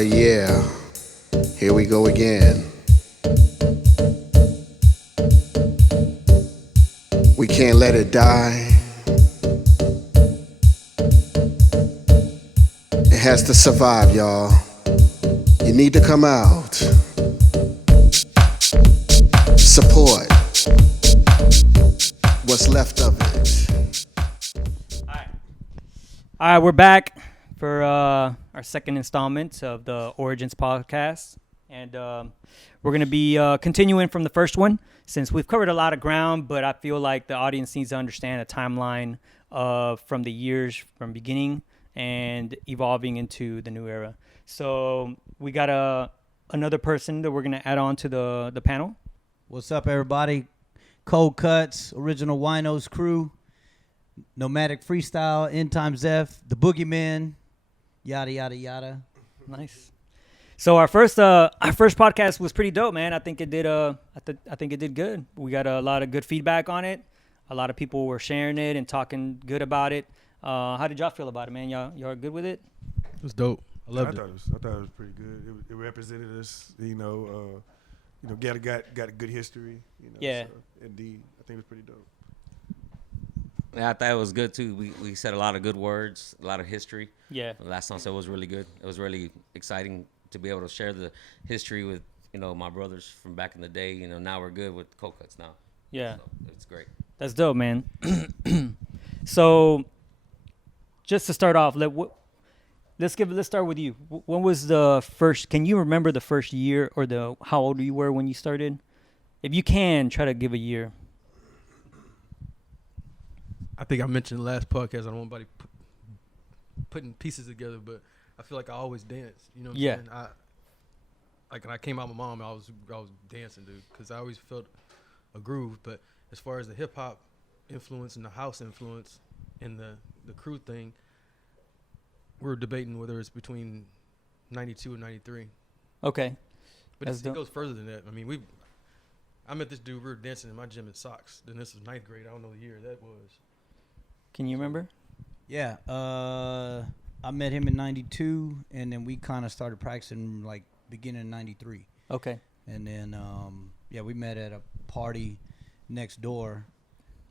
Yeah, here we go again. We can't let it die. It has to survive, y'all. You need to come out. Support what's left of it. All right, we're back for our second installment of the Origins podcast. And we're going to be continuing from the first one since we've covered a lot of ground, but I feel like the audience needs to understand a timeline from the years from beginning and evolving into the new era. So we got another person that we're going to add on to the panel. What's up, everybody? Colcutz, Original Winos crew, Nomadic Freestyle, End Times F, The Boogeyman, yada, yada, yada. Nice. So our first podcast was pretty dope, man. I think it did I think it did good. We got a lot of good feedback on it. A lot of people were sharing it and talking good about it. How did y'all feel about it, man? Y'all good with it? It was dope. I loved it. I thought it was pretty good. It represented us, got a good history. Yeah. So, indeed, I think it was pretty dope. Yeah, I thought it was good too. We said a lot of good words, a lot of history. Yeah. The last song was really good. It was really exciting to be able to share the history with my brothers from back in the day. Now we're good with Colcutz now. Yeah. So it's great. That's dope, man. So, just to start off, let's start with you. When was the first? Can you remember the first year or how old you were when you started? If you can, try to give a year. I think I mentioned the last podcast. I don't want anybody putting pieces together, but I feel like I always dance. You know what I'm saying? When I came out with my mom, I was dancing, dude, because I always felt a groove. But as far as the hip hop influence and the house influence and the crew thing, we're debating whether it's between 92 and 93. Okay. But it goes further than that. I mean, I met this dude. We were dancing in my gym in socks. Then this was 9th grade. I don't know the year that was. Can you remember? Yeah. I met him in 92, and then we kind of started practicing like beginning of 93. Okay. And then, we met at a party next door.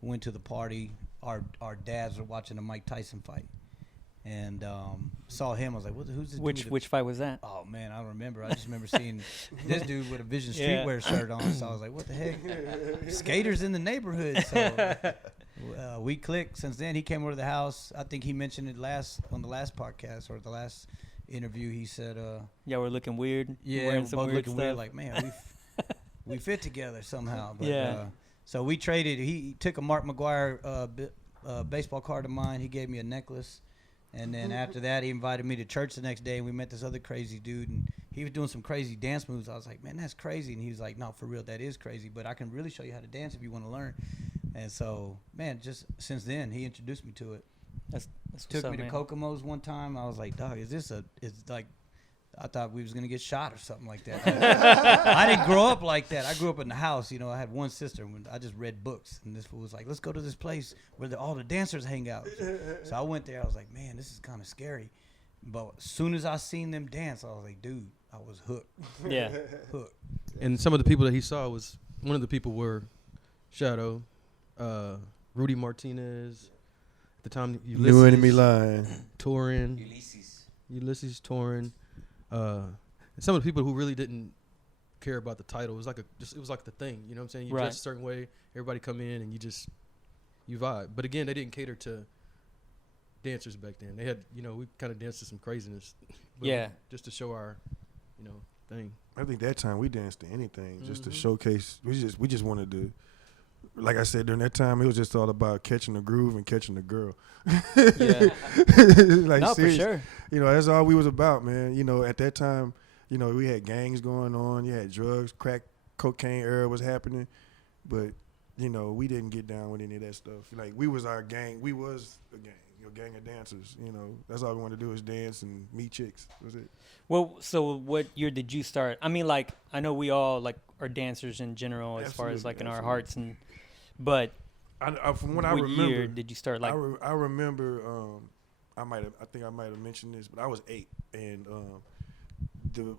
Went to the party. Our dads were watching a Mike Tyson fight. And saw him. I was like, who's this dude? Which fight was that? Oh, man, I don't remember. I just remember seeing this dude with a Vision Streetwear shirt on. So I was like, what the heck? Skaters in the neighborhood. So we clicked. Since then, he came over to the house. I think he mentioned it on the last podcast or the last interview. He said, yeah, we're looking weird. Yeah, wearing we're some both weird looking stuff. weird. Like, man, we fit together somehow. But, yeah. So we traded. He took a Mark McGuire baseball card of mine. He gave me a necklace. And then after that, he invited me to church the next day, and we met this other crazy dude, and he was doing some crazy dance moves. I was like, man, that's crazy. And he was like, no, for real, that is crazy, but I can really show you how to dance if you want to learn. And so, man, just since then, he introduced me to it. That's Took what's me up, to man. Kokomo's one time. I was like, dog, it's like, I thought we was going to get shot or something like that. I didn't grow up like that. I grew up in the house. I had one sister. I just read books. And this fool was like, let's go to this place where all the dancers hang out. So I went there. I was like, man, this is kind of scary. But as soon as I seen them dance, I was like, dude, I was hooked. Yeah. Hooked. And some of the people that he saw one of the people were Shadow, Rudy Martinez, at the time Ulysses. New Enemy Line. Torin. Ulysses Torin. And some of the people who really didn't care about the title, it was like the thing, you know what I'm saying? You dress a certain way, everybody come in and you vibe. But again, they didn't cater to dancers back then. They had, we kind of danced to some craziness. Yeah. Just to show our, thing. I think that time we danced to anything just to showcase. We just wanted to. Like I said, during that time, it was just all about catching the groove and catching the girl. Yeah. No, for sure. That's all we was about, man. At that time, we had gangs going on. You had drugs, crack, cocaine era was happening. But, we didn't get down with any of that stuff. Like, we was our gang. We was a gang, gang of dancers. That's all we wanted to do is dance and meet chicks. That was it. Well, so what year did you start? I mean, like, I know we all, like, are dancers in general as far as, like, in our hearts and... But from what I remember, year did you start? Like I remember, I think I might have mentioned this, but I was 8, and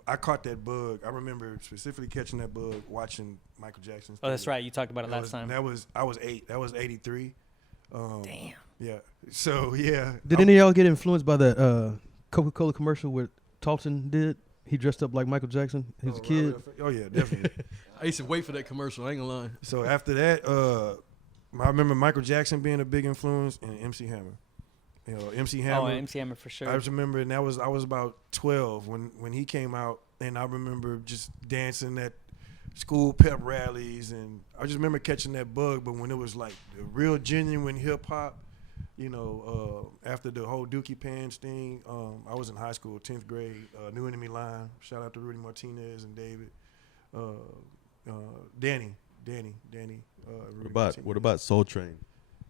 I caught that bug. I remember specifically catching that bug watching Michael Jackson's. Oh, that's right. You talked about it last time. I was 8. That was 83. Damn. Yeah. So yeah. Did any of y'all get influenced by that Coca-Cola commercial where Talton did? He dressed up like Michael Jackson. He was a kid. Oh yeah, definitely. I used to wait for that commercial. I ain't gonna lie. So after that, I remember Michael Jackson being a big influence and MC Hammer. You know, MC Hammer. Oh, MC Hammer for sure. I just remember, and I was about 12 when he came out, and I remember just dancing at school pep rallies, and I just remember catching that bug. But when it was like the real genuine hip hop, you know, after the whole Dookie Pants thing, I was in high school, 10th grade, New Enemy Line. Shout out to Rudy Martinez and David, Danny. What about Soul Train?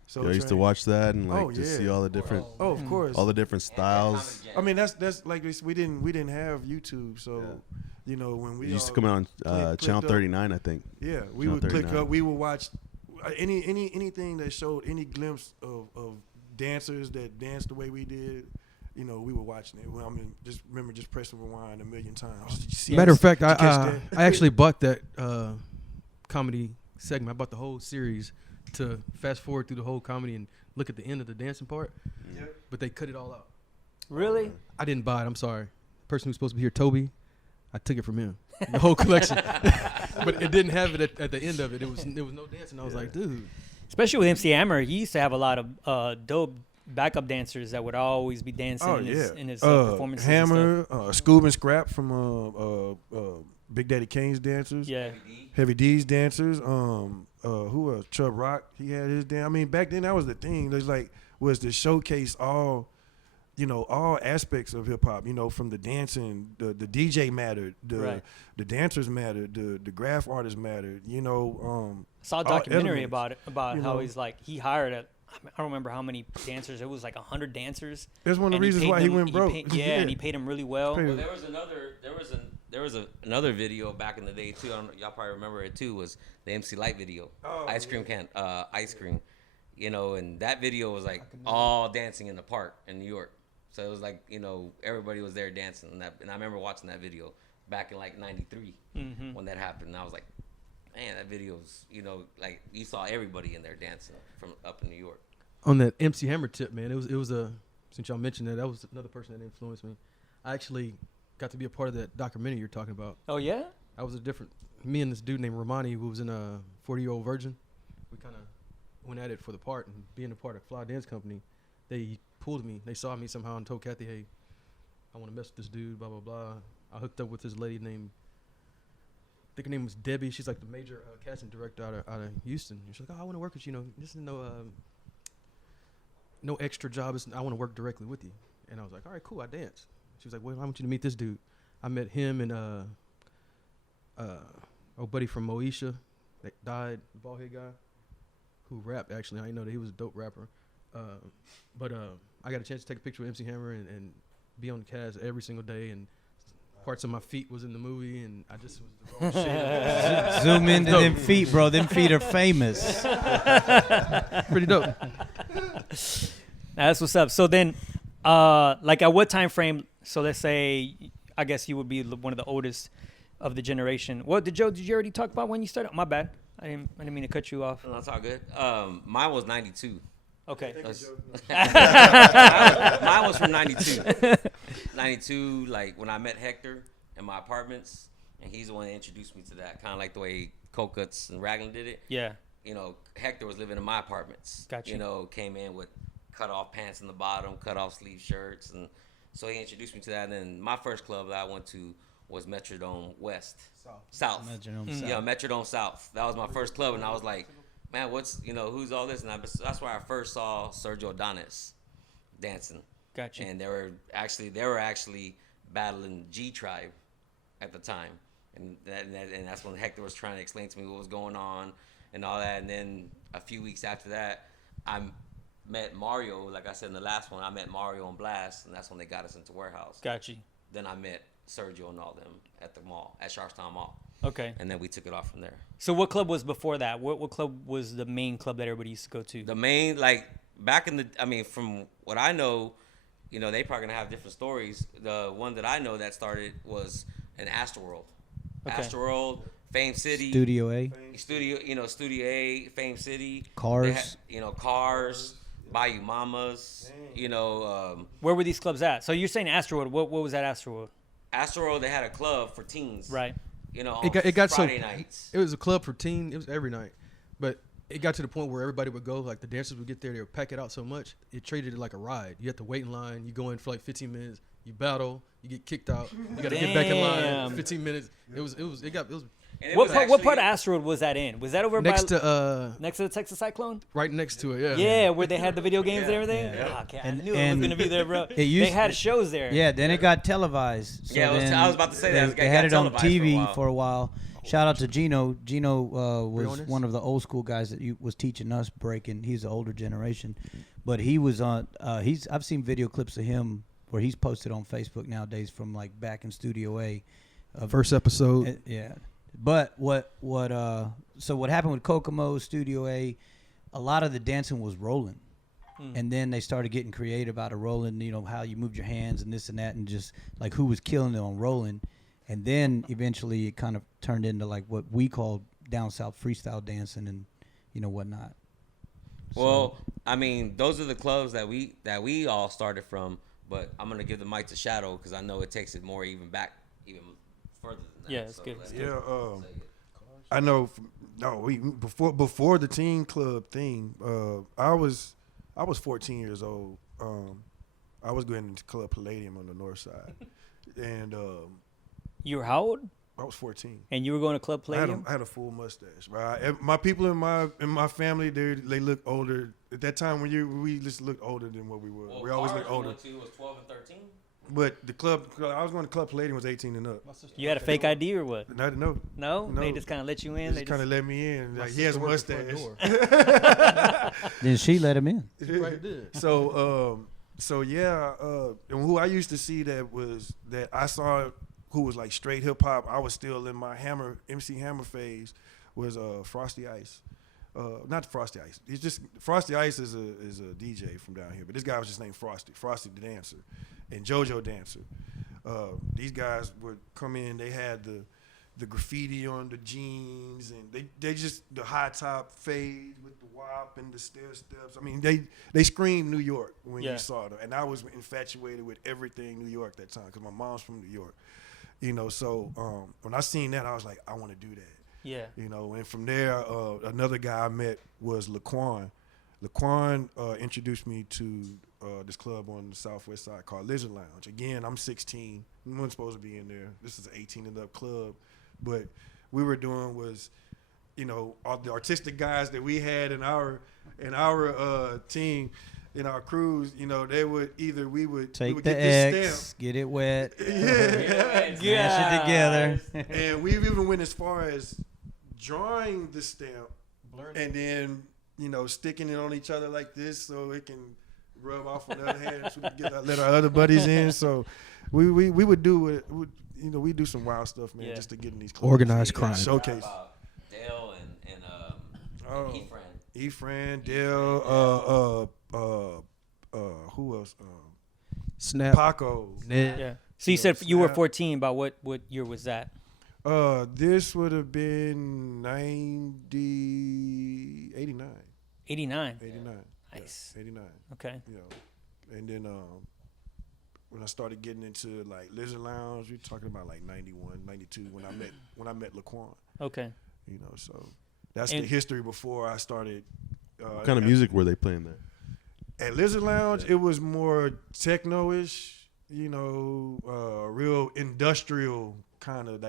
Soul I used to Train. watch that and like just see all the different, of course, all the different styles. I mean, that's like we didn't have YouTube, so you know when we It used to come out on Channel 39, I think. Yeah, we Channel would click 39. up. We would watch anything that showed any glimpse of dancers that danced the way we did. You know, we were watching it. Well, I mean, just remember just pressing rewind a million times. Did you see Matter of this? fact, Did you catch I that? actually bought that comedy segment. I bought the whole series to fast forward through the whole comedy and look at the end of the dancing part. Yep. But they cut it all out. Really? I didn't buy it. I'm sorry. The person who's supposed to be here, Toby, I took it from him. The whole collection. But it didn't have it at the end of it. There was no dancing. I was like, dude. Especially with MC Hammer, he used to have a lot of dope backup dancers that would always be dancing in his performances. Hammer, Scoob and Scrap from Big Daddy Kane's dancers. Yeah. Heavy D's dancers. Who else? Chubb Rock. He had his dance. I mean, back then that was the thing. There's like was to showcase all aspects of hip hop. You know, from the dancing, the DJ mattered, the dancers mattered, the graph artists mattered. You know, I saw a documentary elements, about you how know. he's like he hired I don't remember how many dancers. It was like 100 dancers. That's one of and the reasons paid why he them- went broke. And he paid him really well. Paid Well, there was another video back in the day too. I don't know, y'all probably remember it too. Was the MC Light video? Ice cream can, ice cream. You know, and that video was like all dancing in the park in New York. So it was like, you know, everybody was there dancing, and I remember watching that video back in like '93 when that happened. And I was like, man, that video's, you know, like you saw everybody in there dancing from up in New York. On that MC Hammer tip, man, it was a since y'all mentioned that was another person that influenced me. I actually got to be a part of that documentary you're talking about. Oh yeah. I was me and this dude named Romani, who was in a 40-Year-Old Virgin. We kind of went at it for the part, and being a part of Fly Dance Company, they pulled me. They saw me somehow and told Kathy, hey, I want to mess with this dude, blah, blah, blah. I hooked up with this lady named, I think her name was Debbie. She's like the major casting director out of Houston. And she's like, oh, I want to work with you. You know, this is no extra job. I want to work directly with you. And I was like, all right, cool, I dance. She was like, well, I want you to meet this dude. I met him and a buddy from Moesha that died, the bald head guy, who rapped actually. I didn't know that he was a dope rapper. But I got a chance to take a picture with MC Hammer and be on the cast every single day, and parts of my feet was in the movie, and I just was the wrong shit. Zoom into them feet, bro. Them feet are famous. Pretty dope. That's what's up. So then, like at what time frame? So let's say, I guess you would be one of the oldest of the generation. What did you already talk about when you started? My bad. I didn't mean to cut you off. No, that's all good. Mine was '92. Okay. Mine was from '92. '92, like when I met Hector in my apartments, and he's the one that introduced me to that. Kind of like the way Colcutz and Ragland did it. Yeah. You know, Hector was living in my apartments. Gotcha. You know, came in with cut off pants in the bottom, cut off sleeve shirts, and so he introduced me to that. And then my first club that I went to was Metrodome West. South. Metrodome Yeah, Metrodome South. That was my first club, and I was like, man, who's all this? And that's where I first saw Sergio Adonis dancing. Gotcha. And they were actually battling G Tribe at the time, and that's when Hector was trying to explain to me what was going on and all that. And then a few weeks after that, I met Mario. Like I said in the last one, I met Mario and Blast, and that's when they got us into Warehouse. Gotcha. Then I met Sergio and all them at the mall, at Sharpstown Mall. Okay. And then we took it off from there. So what club was before that? What club was the main club that everybody used to go to? The main, like, back in the, from what I know, you know, they probably gonna have different stories. The one that I know that started was and Astroworld. Okay. Astroworld, Fame City, Studio A. Studio A, Fame City, Cars. Cars, Bayou Mamas, Where were these clubs at? So you're saying Astroworld. What was that Astroworld? Astroworld, they had a club for teens. Right. It got Friday so nights. it was a club for teen. It was every night, but it got to the point where everybody would go. Like the dancers would get there, they would pack it out so much it treated it like a ride. You had to wait in line. You go in for like 15 minutes. You battle. You get kicked out. You got to get back in line. 15 minutes. It was. And it What was part? What actually- part of Asteroid was that in? Was that over Next by to next to the Texas Cyclone? right next to it. Yeah. Yeah, where they had the video games and everything. Yeah. Oh, okay, I And- knew it was and gonna be there, bro. it used They had to- shows there. Yeah, then it got televised. So Yeah, then I was about to say that. They had it on televised for a TV while. for a while. Shout out to Gino. Gino was Briones? one of the old school guys that was teaching us breaking. He's the older generation, but he was on. I've seen video clips of him where he's posted on Facebook nowadays from like back in Studio A. First episode. Yeah, but so what happened with Kokomo Studio A? A lot of the dancing was rolling. And then they started getting creative out of rolling, how you moved your hands and this and that, and just like who was killing it on rolling. And then eventually it kind of turned into like what we call down south freestyle dancing and whatnot. Well, I mean, those are the clubs that we all started from. But I'm gonna give the mic to Shadow because I know it takes it more even further than that. Yeah, it's good. It's Yeah, I know. Before the teen club thing, I was 14 years old. I was going to Club Palladium on the north side, and You were how old? I was 14. And you were going to Club Palladium? I had a full mustache. Right, my people in my family, they look older. At that time, we just looked older than what we were. Well, we always Cars looked older. went to was 12 and 13. But the club I was going to Club Palladium was 18 and up. You had a fake ID or what? No, No? No. They just kind of let you in? They just kind of let me in. Like, he has a mustache. Then she let him in. Right there. So yeah, and who I used to see that I saw who was like straight hip hop. I was still in my MC Hammer phase. Was Frosty Ice. Not Frosty Ice. It's just Frosty Ice is a DJ from down here, but this guy was just named Frosty the Dancer, and JoJo Dancer. These guys would come in. They had the graffiti on the jeans, and they just the high top fade with the wop and the stair steps. I mean, they screamed New York when you saw them, and I was infatuated with everything New York that time because my mom's from New York. So when I seen that, I was like, I want to do that. Yeah. And from there, another guy I met was Laquan. Laquan introduced me to this club on the southwest side called Lizard Lounge. Again, I'm 16. I wasn't supposed to be in there. This is an 18 and up club. But we were doing was, all the artistic guys that we had in our team, in our crews, they would either we would Take get the this X, stamp. get it wet, Yeah. smash it together. And we even went as far as drawing the stamp and then, sticking it on each other like this so it can rub off on the other hand so we can let our other buddies in. So we would do it. We do some wild stuff, man, just to get in these clubs. Organized crime. Showcase. Dale and Efran, Dale, who else? Snap. Paco. Ned. Yeah. So you said you were Snap. 14. About what year was that? This would have been 89. 89. 89. Nice. Yeah, 89. Okay. And then when I started getting into like Lizard Lounge, we're talking about like 91, 92 when I met Laquan. Okay. So that's the history before I started. What kind of music were they playing there? At Lizard Lounge, it was more techno-ish, real industrial kind of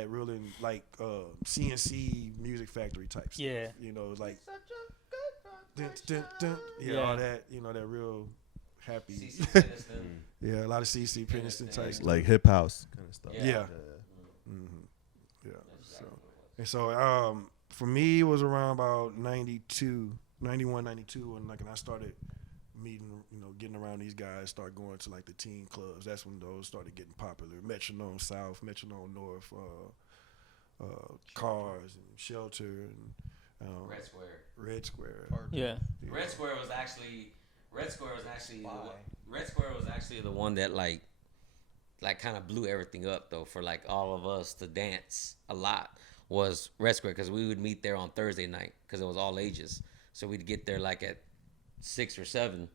like CNC music factory type stuff. Yeah. Like dun, Yeah. all that, that real happy. CC Peniston. Yeah, a lot of CC Peniston type stuff. Like hip house kind of stuff. Yeah. So for me, it was around about 91, 92, and I started meeting, getting around these guys, start going to like the teen clubs. That's when those started getting popular. Metronome South, Metronome North, Cars and Shelter and Red Square. Yeah. Red Square was actually the one that like like kind of blew everything up though for like all of us to dance a lot was Red Square, because we would meet there on Thursday night because it was all ages. So we'd get there like at 6 or 7,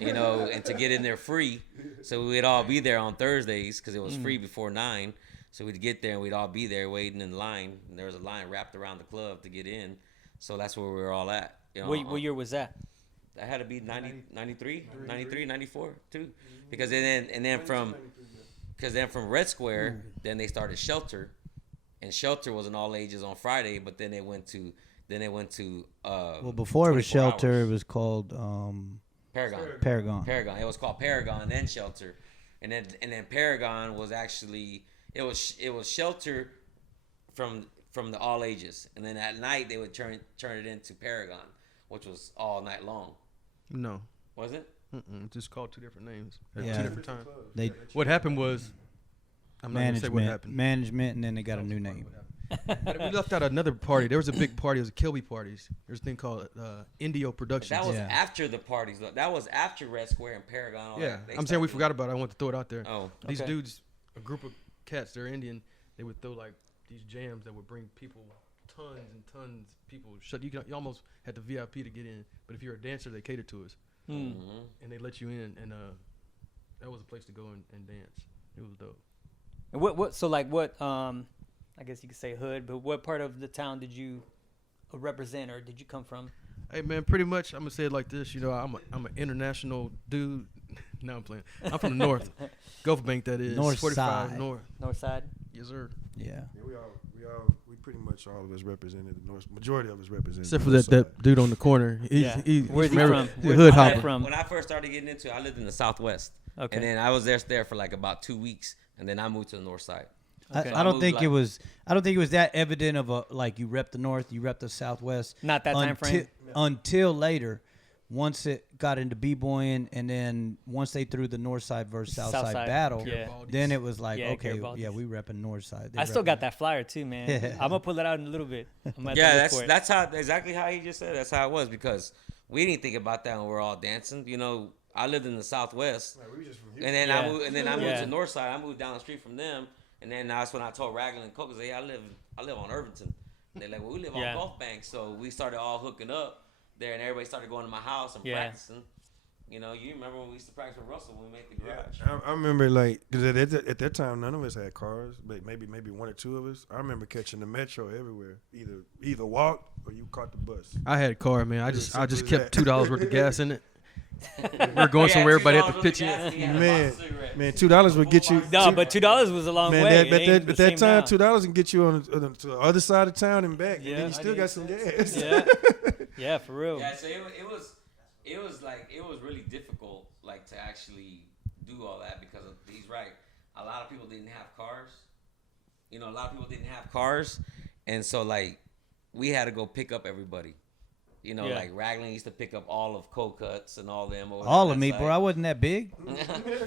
you know, and to get in there free. So we'd all be there on Thursdays because it was free before 9. So we'd get there and we'd all be there waiting in line. And there was a line wrapped around the club to get in. So that's where we were all at. You know, What year was that? That had to be 93, 94 too. Because then from Red Square, then they started Shelter. And Shelter was an all ages on Friday, but then they went to well, before it was Shelter, hours. it was called Paragon. It was called Paragon and then Shelter, and then Paragon was actually it was Shelter from the all ages, and then at night they would turn it into Paragon, which was all night long. No. Was it? Just called 2 different names Yeah. at 2 different times. What happened was, I'm not gonna say what happened. Management, and then they got a new name. But we left out another party. There was a big party. It was a Kilby parties. There's a thing called Indio Productions. That was after the parties. That was after Red Square and Paragon. All yeah, that. I'm saying we forgot about it. I want to throw it out there. Oh, These okay. dudes, a group of cats, they're Indian. They would throw like these jams that would bring people, tons and tons of people. You almost had the VIP to get in, but if you're a dancer, they cater to us, and they let you in, and that was a place to go and dance. It was dope. And what I guess you could say hood, but what part of the town did you represent, or did you come from? Hey man, pretty much I'm gonna say it like this. You know, I'm an international dude. No, I'm playing. I'm from the north, Gulf Bank. That is North 45 side. North side. Yes, sir. Yeah. We pretty much all of us represented the North. Majority of us represented. Except for the North that dude on the corner. Where's he married- from? he's a Where's hood he hopper. from? When I first started getting into it, I lived in the Southwest. Okay. And then I was there for like about 2 weeks, and then I moved to the North Side. Okay. I don't think it was that evident of a like you rep the North, you rep the Southwest. Not that time frame? Until later, once it got into b-boying, and then once they threw the North Side versus South Side battle, Yeah. then it was like, Yeah, okay, Garibaldi's. yeah, we repping North Side. I still got that flyer too, man. I'm gonna pull it out in a little bit. Yeah, that's how exactly how he just said. That's how it was, because we didn't think about that when we were all dancing. You know, I lived in the Southwest, and then I moved to North Side. I moved down the street from them, and then that's when I told Ragland and Coke, "Hey, I live on Irvington." And they're like, "Well, we live on Gulf Bank," so we started all hooking up there, and everybody started going to my house and practicing. You know, you remember when we used to practice with Russell when we made the garage? I remember like because at that time none of us had cars, but maybe 1 or 2 of us. I remember catching the metro everywhere. Either walk or you caught the bus. I had a car, man. I It was just simple as kept that. $2 worth of gas in it. We're going somewhere. Everybody had to pitch in. Man, $2 would get you. No, but $2 was a long way. At that time, $2 can get you on to the other side of town and back. Yeah, and then you still got some gas. Yeah, for real. Yeah, so it was really difficult, like, to actually do all that because he's right. A lot of people didn't have cars. You know, a lot of people didn't have cars, and so like we had to go pick up everybody. You know, like Ragland used to pick up all of Colcutz and all them. All of me, bro. I wasn't that big.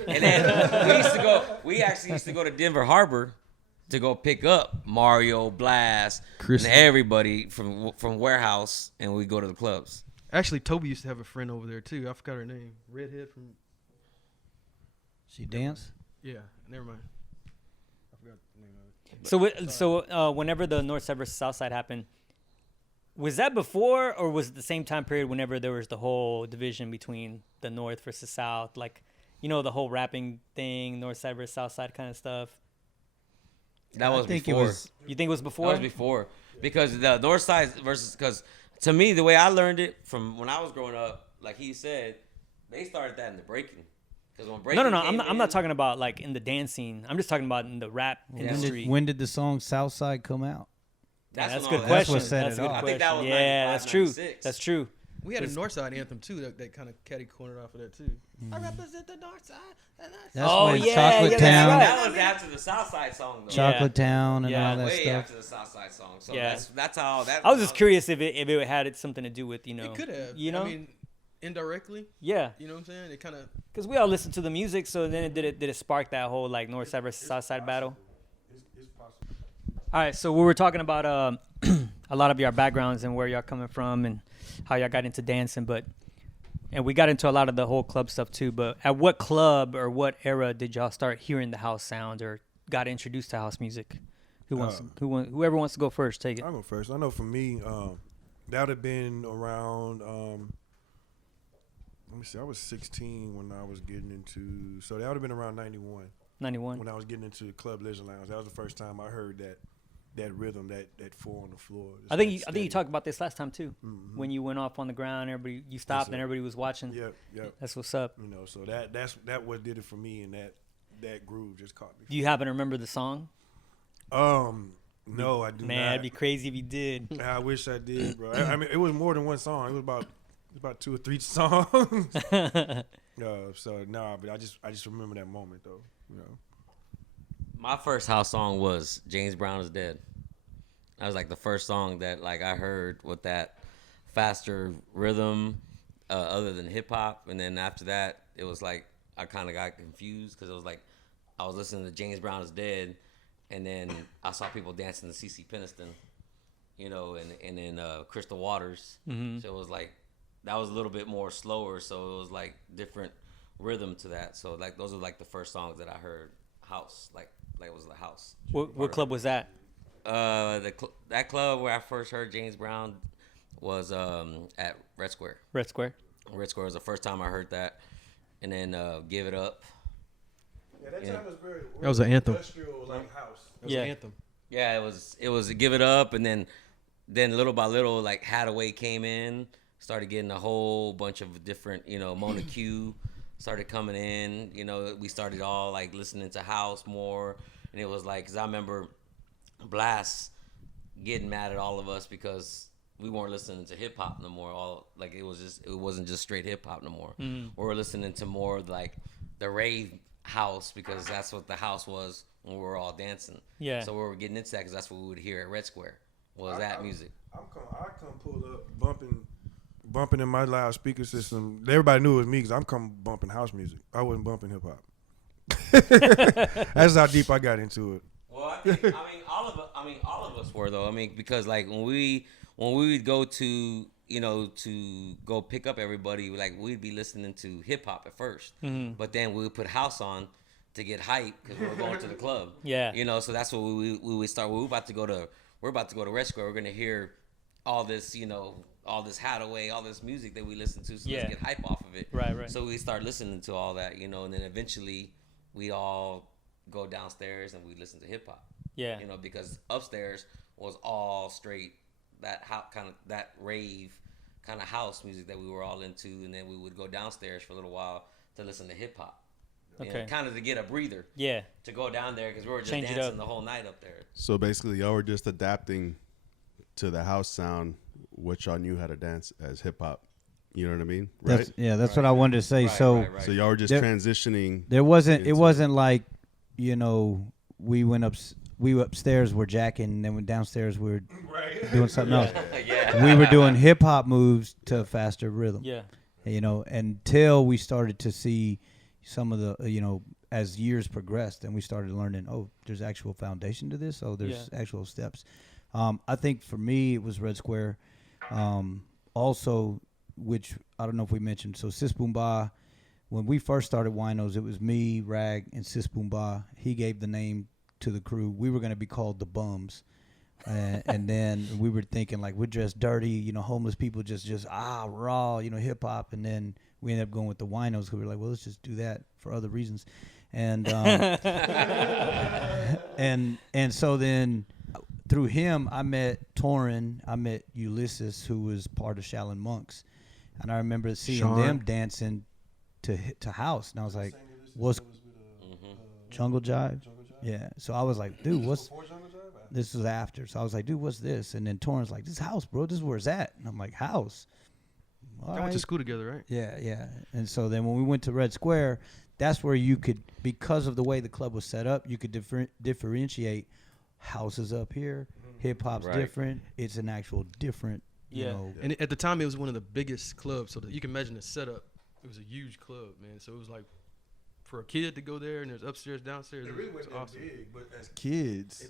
And then we actually used to go to Denver Harbor to go pick up Mario, Blast, Chris, and everybody from Warehouse, and we go to the clubs. Actually, Toby used to have a friend over there too. I forgot her name. Redhead from. She dance? Yeah, never mind. I forgot the name of it. So whenever the North Side versus South Side happened, was that before or was it the same time period whenever there was the whole division between the North versus South? Like, you know, the whole rapping thing, North Side versus South Side kind of stuff? That was before. You think it was before? That was before. Because the North Side versus, because to me, the way I learned it from when I was growing up, like he said, they started that in the breaking. Because when breaking No. I'm not talking about like in the dance scene. I'm just talking about in the rap industry. When did the song South Side come out? That's a when good all question. what set That's it a good off. I think that was question. Yeah, 95, that's true. 96. That's true. We had a North Side anthem too that kind of catty cornered off of that too. I represent the North Side. That's Oh, when yeah, Chocolate yeah, that's Town, right. That was after the South Side song, though. Chocolate Town, and Yeah. all that Way stuff. after the South Side song. So Yeah. that's how that. I was just curious if it had something to do with, you know. It could have. You know? I mean, indirectly. Yeah. You know what I'm saying? It kind of. Because we all listened to the music, so then did it spark that whole like North Side versus South Side battle? It's possible. All right, so we were talking about a lot of your backgrounds and where y'all coming from and how y'all got into dancing, but And we got into a lot of the whole club stuff too. But at what club or what era did y'all start hearing the house sounds or got introduced to house music? Whoever wants to go first, take it. I'll go first. I know for me, that would have been around. Let me see. I was 16 when I was getting into. So that would have been around 91. 91. When I was getting into Club Legend Lounge, that was the first time I heard that rhythm, that 4 on the floor. I think you talked about this last time too. Mm-hmm. When you went off on the ground, you stopped and everybody was watching. Yep. That's what's up. You know, so that what did it for me, and that groove just caught me. Do you happen to remember the song? No, I do not. Man, it'd be crazy if you did. I wish I did, bro. I mean, it was more than one song. It was about 2 or 3 songs. So no, but I just remember that moment though. You know. My first house song was James Brown is Dead. That was like the first song that like I heard with that faster rhythm, other than hip hop. And then after that, it was like I kind of got confused because it was like I was listening to James Brown is Dead, and then I saw people dancing to CeCe Peniston, you know, and then Crystal Waters. Mm-hmm. So it was like that was a little bit more slower, so it was like different rhythm to that. So like those were like the first songs that I heard house, like it was the house. What club was that? That club where I first heard James Brown was at Red Square. Red Square. Red Square was the first time I heard that, and then Give It Up. Yeah, that time was very. That was an anthem. Industrial like house. That was an anthem. Yeah, it was Give It Up, and then little by little, like Hadaway came in, started getting a whole bunch of different, you know, Mona Q started coming in. You know, we started all like listening to house more, and it was like, cause I remember Blast getting mad at all of us because we weren't listening to hip hop no more. It wasn't just straight hip hop no more. Mm. We were listening to more like the rave house because that's what the house was when we were all dancing. Yeah. So we were getting into that because that's what we would hear at Red Square was that music. I come pull up bumping in my loudspeaker system. Everybody knew it was me because I'm come bumping house music. I wasn't bumping hip hop. That's how deep I got into it. Well, I mean, all of us were though. I mean, because like when we would go to, you know, to go pick up everybody, like we'd be listening to hip hop at first, but then we would put house on to get hype because we were going to the club. Yeah, you know, so that's what we would start. We're about to go to Red Square. We're gonna hear all this, you know, all this Hadaway, all this music that we listen to. So let's get hype off of it. Right. So we start listening to all that, you know, and then eventually we all go downstairs and we listen to hip hop. Yeah. You know, because upstairs was all straight that that rave kind of house music that we were all into, and then we would go downstairs for a little while to listen to hip hop. Okay. Kind of to get a breather. Yeah. To go down there because we were just dancing the whole night up there. So basically, y'all were just adapting to the house sound, what y'all knew how to dance as hip hop. You know what I mean? Right? That's what I wanted to say. So y'all were just transitioning. It wasn't like, you know, we were upstairs, we're jacking, and then downstairs we were doing something else. Yeah. We were doing hip hop moves to a faster rhythm. Yeah. You know, until we started to see some of the, you know, as years progressed, and we started learning, oh, there's actual foundation to this. Oh, there's actual steps. I think for me, it was Red Square. Also, which I don't know if we mentioned. So Sis Boom Ba, when we first started Winos, it was me, Rag, and Sis Boom Ba. He gave the name to the crew. We were going to be called the Bums. And then we were thinking like we're dressed dirty, you know, homeless people just raw, you know, hip hop. And then we ended up going with the Winos because we were like, well, let's just do that for other reasons. And and so then through him, I met Torin, I met Ulysses, who was part of Shaolin Monks, and I remember seeing them dancing to house, and I was like, what's Jungle Jive? Yeah. So I was like, dude, this was after. So I was like, dude, what's this? And then Torrin's like, this house, bro. This is where it's at. And I'm like, house? All right. Went to school together, right? Yeah. And so then when we went to Red Square, that's where you could, because of the way the club was set up, you could differentiate houses up here. Hip hop's different. It's an actual different, you know. And at the time, it was one of the biggest clubs. So that you can imagine the setup. It was a huge club, man. So it was like, for a kid to go there and there's upstairs, downstairs, it really wasn't awesome. Big, but as kids,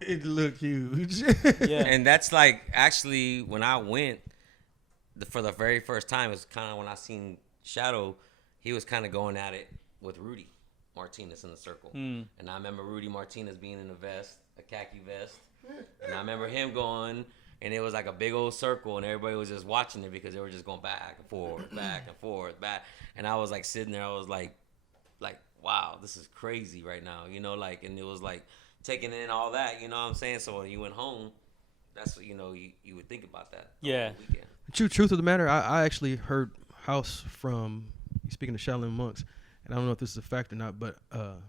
it looked huge. Yeah, and that's like actually when I went, for the very first time, it's kind of when I seen Shadow, he was kind of going at it with Rudy Martinez in the circle. And I remember Rudy Martinez being in a vest, a khaki vest. And I remember him going, and it was like a big old circle, and everybody was just watching it because they were just going back and forth, back and forth, back. And I was like sitting there, I was like, wow, this is crazy right now, you know, like, and it was like taking in all that, you know what I'm saying? So when you went home, that's what, you know, you would think about that. Yeah. Truth of the matter, I actually heard House from, speaking of Shaolin monks, and I don't know if this is a fact or not, but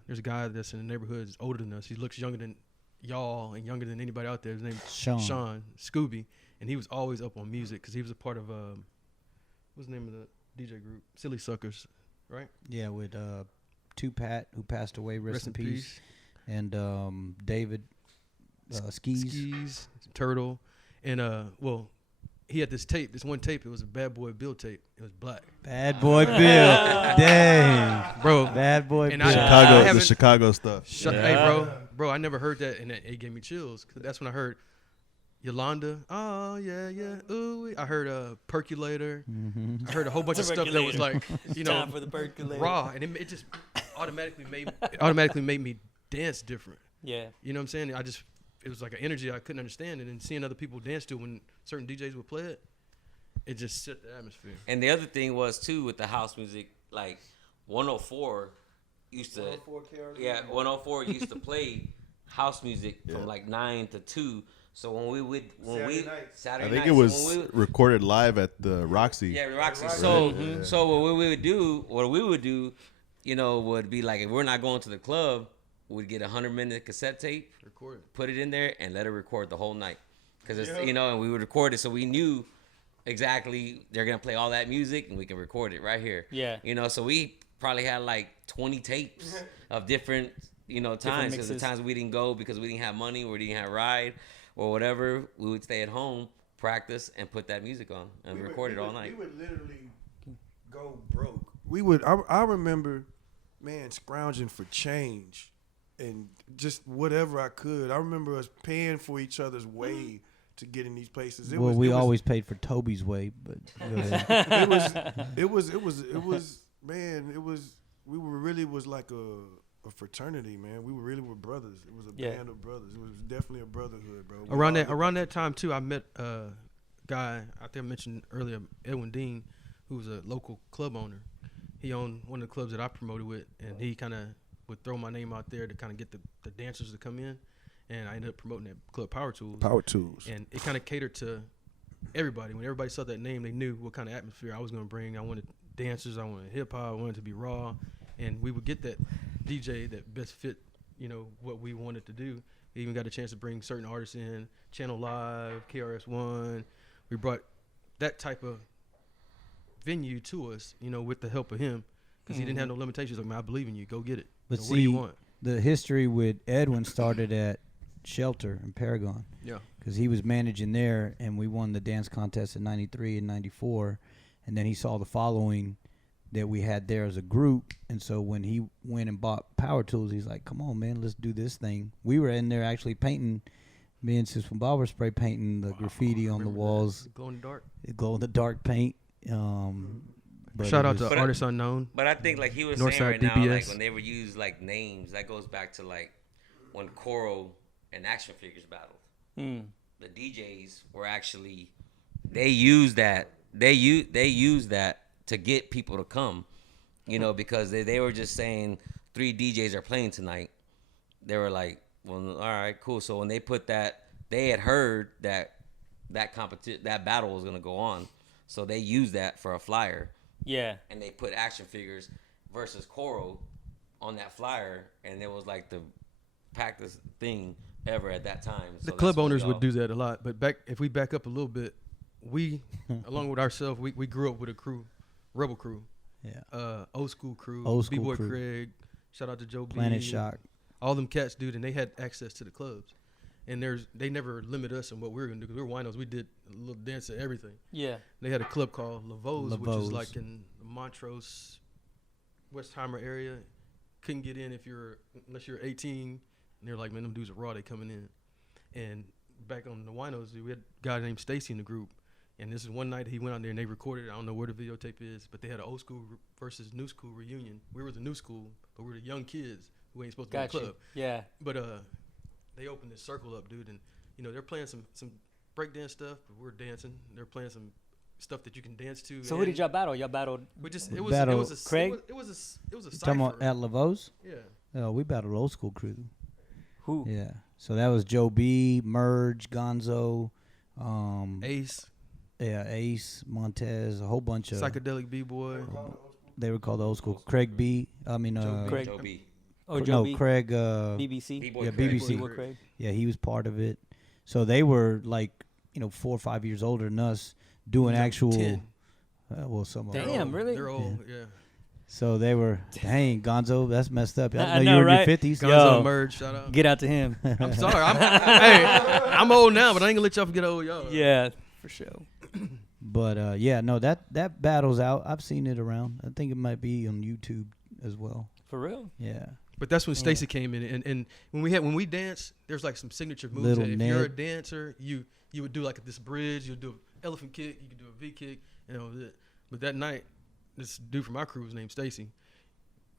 there's a guy that's in the neighborhood that's older than us. He looks younger than y'all and younger than anybody out there. His name's Sean Scooby, and he was always up on music because he was a part of what's the name of the DJ group? Silly Suckers, right? Yeah, with Tupac, who passed away, rest in peace. And David Skis, Turtle, and well, he had this one tape. It was a Bad Boy Bill tape. It was black. Bad Boy Bill, dang, bro. Bad Boy and Bill. The Chicago stuff. Hey, bro, I never heard that, and it gave me chills. Cause that's when I heard Yolanda. Oh yeah, ooh. I heard Percolator. I heard a whole bunch of stuff that was like, you know, Time for the percolator. raw, and it just automatically made me dance different. Yeah. You know what I'm saying? It was like an energy I couldn't understand, and then seeing other people dance to it when certain DJs would play it, it just set the atmosphere. And the other thing was too with the house music, like 104 used to 104 used to play house music from like 9 to 2. So when Saturday I think nights, it was recorded live at the Roxy. Yeah, Roxy. Right. So what we would do, you know, would be like if we're not going to the club, we'd get a 100-minute cassette tape, put it in there, and let it record the whole night. Because it's you know, and we would record it so we knew exactly they're gonna play all that music and we can record it right here. Yeah. You know, so we probably had like 20 tapes of different, you know, times. Because the times we didn't go because we didn't have money or we didn't have ride or whatever, we would stay at home, practice, and put that music on and record it all night. We would literally go broke. I remember, man, scrounging for change and just whatever I could. I remember us paying for each other's way to get in these places. We always paid for Toby's way, but it was man. We really was like a fraternity, man. We really were brothers. It was a band of brothers. It was definitely a brotherhood, bro. Around that time too, I met a guy I think I mentioned earlier, Edwin Dean, who was a local club owner. He owned one of the clubs that I promoted with, and he kind of would throw my name out there to kind of get the dancers to come in, and I ended up promoting that club, Power Tools. And it kind of catered to everybody. When everybody saw that name, they knew what kind of atmosphere I was going to bring. I wanted dancers, I wanted hip hop, I wanted to be raw, and we would get that DJ that best fit, you know, what we wanted to do. We even got a chance to bring certain artists in, Channel Live, KRS-One. We brought that type of venue to us, you know, with the help of him, because he didn't have no limitations. Like, man, I believe in you. Go get it. But what do you want? The history with Edwin started at Shelter in Paragon. Yeah. Because he was managing there, and we won the dance contest in '93 and '94, and then he saw the following that we had there as a group, and so when he went and bought Power Tools, he's like, "Come on, man, let's do this thing." We were in there actually painting. Me and Sis from Bob were spray painting the graffiti on the walls. Glow in the dark. Glow in the dark paint. Shout out to Artists Unknown. But I think like he was Northside saying right DBS. now, like when they would use like names, that goes back to like when Coro and Action Figures battled. The DJs were actually they used that to get people to come, you know, because they were just saying 3 DJs are playing tonight. They were like, well, all right, cool. So when they put that, they had heard that competition, that battle was gonna go on, so they used that for a flyer. Yeah. And they put Action Figures versus Coro on that flyer, and it was like the packest thing ever at that time. So the club owners would do that a lot, but if we back up a little bit, we, along with ourselves, we grew up with a crew, Rebel Crew. Yeah. Old school crew. Old school B-Boy crew. Craig. Shout out to Joe Planet B. Shock. All them cats, dude, and they had access to the clubs. And they never limit us in what we were going to do, because we were winos. We did a little dance at everything. Yeah. They had a club called Lavos, which is Lavos. like in the Montrose, Westheimer area. Couldn't get in unless you're 18. And they're like, man, them dudes are raw. They coming in. And back on the winos, we had a guy named Stacy in the group. And this is one night he went out there and they recorded it. I don't know where the videotape is, but they had an old school versus new school reunion. We were the new school, but we were the young kids who ain't supposed to be in the club. Yeah. But they opened this circle up, dude, and they're playing some breakdance stuff, but we're dancing. They're playing some stuff that you can dance to. So who did y'all battle? Y'all battled. We just We it was battled a Craig? It was a You talking about cipher. at Laveau's? Yeah. We battled old school crew. Who? Yeah. So that was Joe B, Merge, Gonzo, Ace, Ace, Montez, a whole bunch of. psychedelic B-boy. They were called old school. Craig B. Craig. Joe B. Oh, Joe no, B. Craig. BBC. B-boy Yeah, Craig. BBC. B-boy Craig. Yeah, he was part of it. So they were like, 4 or 5 years older than us, doing Like actual. 10. Well, some of them. Damn, really? They're old, yeah. So they were, dang, Gonzo, that's messed up. I I know know, you were right? in your 50s. Yo. Gonzo Merge, shout out. Get out to him. I'm sorry. I'm old now, but I ain't gonna let y'all forget old y'all. Yeah, for sure. But that battle's out. I've seen it around. I think it might be on YouTube as well. For real. Yeah. But that's when Stacy came in, and when we dance, there's like some signature moves. Little That if you're a Ned. dancer, you would do like this bridge, you'll do an elephant kick, you could do a V kick, But that night, this dude from our crew was named Stacy.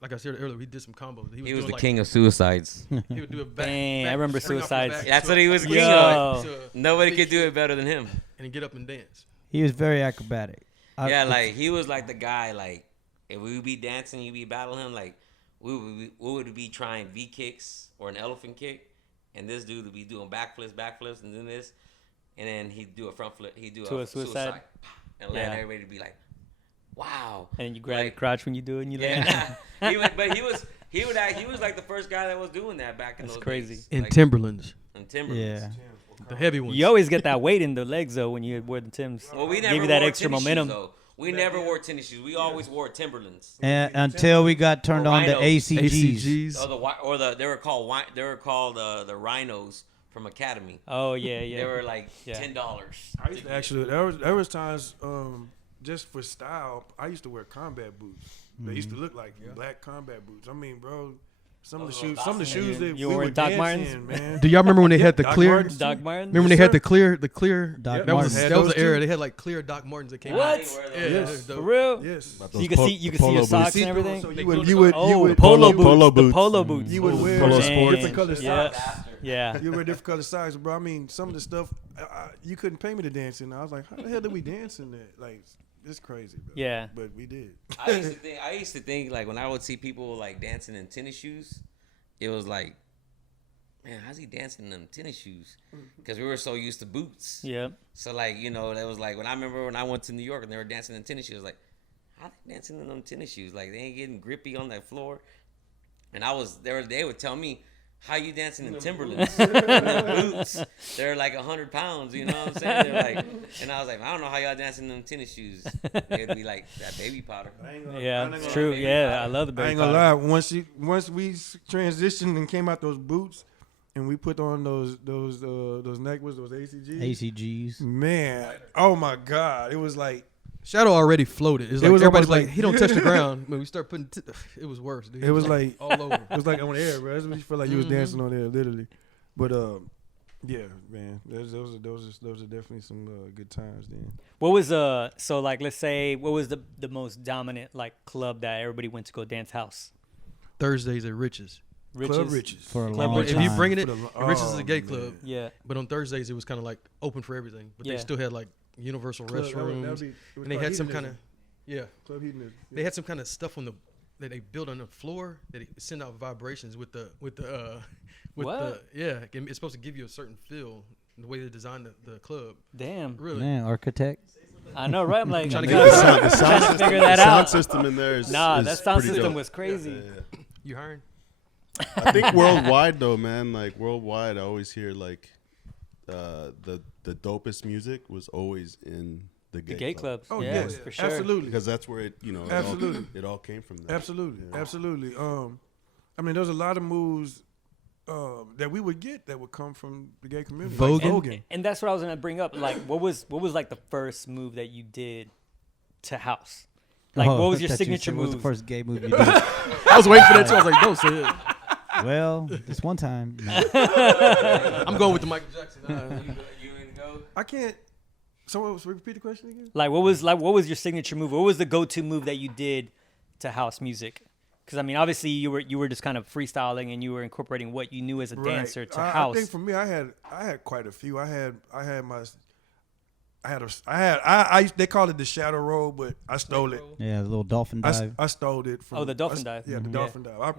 Like I said earlier, we did some combos. He was doing the like, king of suicides. He would do a back. Dang, back I remember spring off the suicides. back That's to what a- he was Yo. king of. to a Nobody big could do kick, it better than him. And then get up and dance. He was very acrobatic. Yeah, like he was like the guy. Like if we would be dancing, you be battling him. Like we would be trying V kicks or an elephant kick, and this dude would be doing backflips, and then this, and then he'd do a front flip. He'd do To a a suicide. and let everybody be like, "Wow!" And then you grab Like- your crotch when you do it and you land. Yeah, he was like the first guy that was doing that back in That's those crazy. days. In Like, Timberlands, in Timberlands. Yeah. the heavy ones. You always get that weight in the legs though when you wear the Timbs. Well, we never Give you that wore extra tennis momentum. Shoes, though. We never wore tennis shoes. We always wore Timberlands. And until we got turned on to Rhinos. ACGs. Oh, they were called the Rhinos from Academy. Oh yeah, yeah. They were like Yeah. $10. I used to actually there was times just for style. I used to wear combat boots. They used to look like black combat boots. I mean, bro, some of the shoes that You we were would Doc dance Martens? in, man. Do y'all remember when they had the Doc clear? Martens. Doc Martens. Remember when they had the clear? Doc That was Martens. Had that was those the era. too. They had like clear Doc Martens that came What? out. What? Yeah, Yes. dope. For real? Yes. So you can see your socks and everything. So They you would built you it would up. you Oh, would polo polo boots. The boots. polo boots. You would wear Polo different sports. color Yeah. socks. Yeah. You wear different color socks, bro. I mean, some of the stuff you couldn't pay me to dance in. I was like, how the hell did we dance in that? Like, it's crazy, bro. Yeah. But we did. I used to think like when I would see people like dancing in tennis shoes, it was like, man, how's he dancing in them tennis shoes? Because we were so used to boots. Yeah. So like, that was like when I went to New York and they were dancing in tennis shoes, like, how they dancing in them tennis shoes? Like they ain't getting grippy on that floor. And they would tell me, how you dancing in Timberlands? In them boots. They're like 100 pounds, you know what I'm saying? They're like, and I was like, I don't know how y'all dancing in them tennis shoes. They'd be like that baby powder. Yeah. It's true. Yeah. I love the baby I ain't gonna powder. lie. Once we transitioned and came out those boots, and we put on those necklaces, those ACGs. ACGs. Man, oh my God, it was like Shadow already floated. It's It like was everybody's almost like like- he don't touch the ground. When we start putting, it was worse, dude. it was like all over. it was like on air, bro. That's what you felt like you was dancing on air, literally. But yeah, man, those are definitely some good times then. What was so like let's say what was the most dominant like club that everybody went to go dance house? Thursdays at Riches. Club Riches. For a Club long Riches. If you time. bringing it, For the- Riches is a gay oh, club, man. Yeah. but on Thursdays it was kind of like open for everything. But Yeah. they still had like universal Club- that would- restrooms, that'd be- it was and they called had some kind hedonism. of Club Hedonism. They had some kind of stuff on that they built on the floor that it send out vibrations with the What? it's supposed to give you a certain feel. The way they designed the club, Damn. really. Man, architect. I know, right? I'm like Trying to trying get to The sound system, figure that the sound out. system in there is Nah, is that sound pretty system dope. was crazy. Yeah. You hiring? I think worldwide though, man. Like worldwide, I always hear like the dopest music was always in the The gay, gay club. clubs. Oh yeah, yes, for sure. absolutely. Because that's where it Absolutely. it all came from there. Absolutely, Yeah. absolutely. I mean, there's a lot of moves that we would get that would come from the gay community. Vogue. Like Voguing. And that's what I was gonna bring up. Like, what was like the first move that you did to house? Like, Oh, what was I your thought you signature said what was move? the first gay move you did? I was waiting for that too. I was like, don't say it. Well, this one time. No. I'm going with the Michael Jackson. You and go. I can't So repeat the question again. Like what was your signature move? What was the go-to move that you did to house music? Because I mean, obviously you were just kind of freestyling and you were incorporating what you knew as a dancer to house. I think for me, I had quite a few. They called it the shadow roll, but I stole it. Yeah, the little dolphin dive. I stole it from. Oh, the dolphin dive. Yeah, the dolphin dive.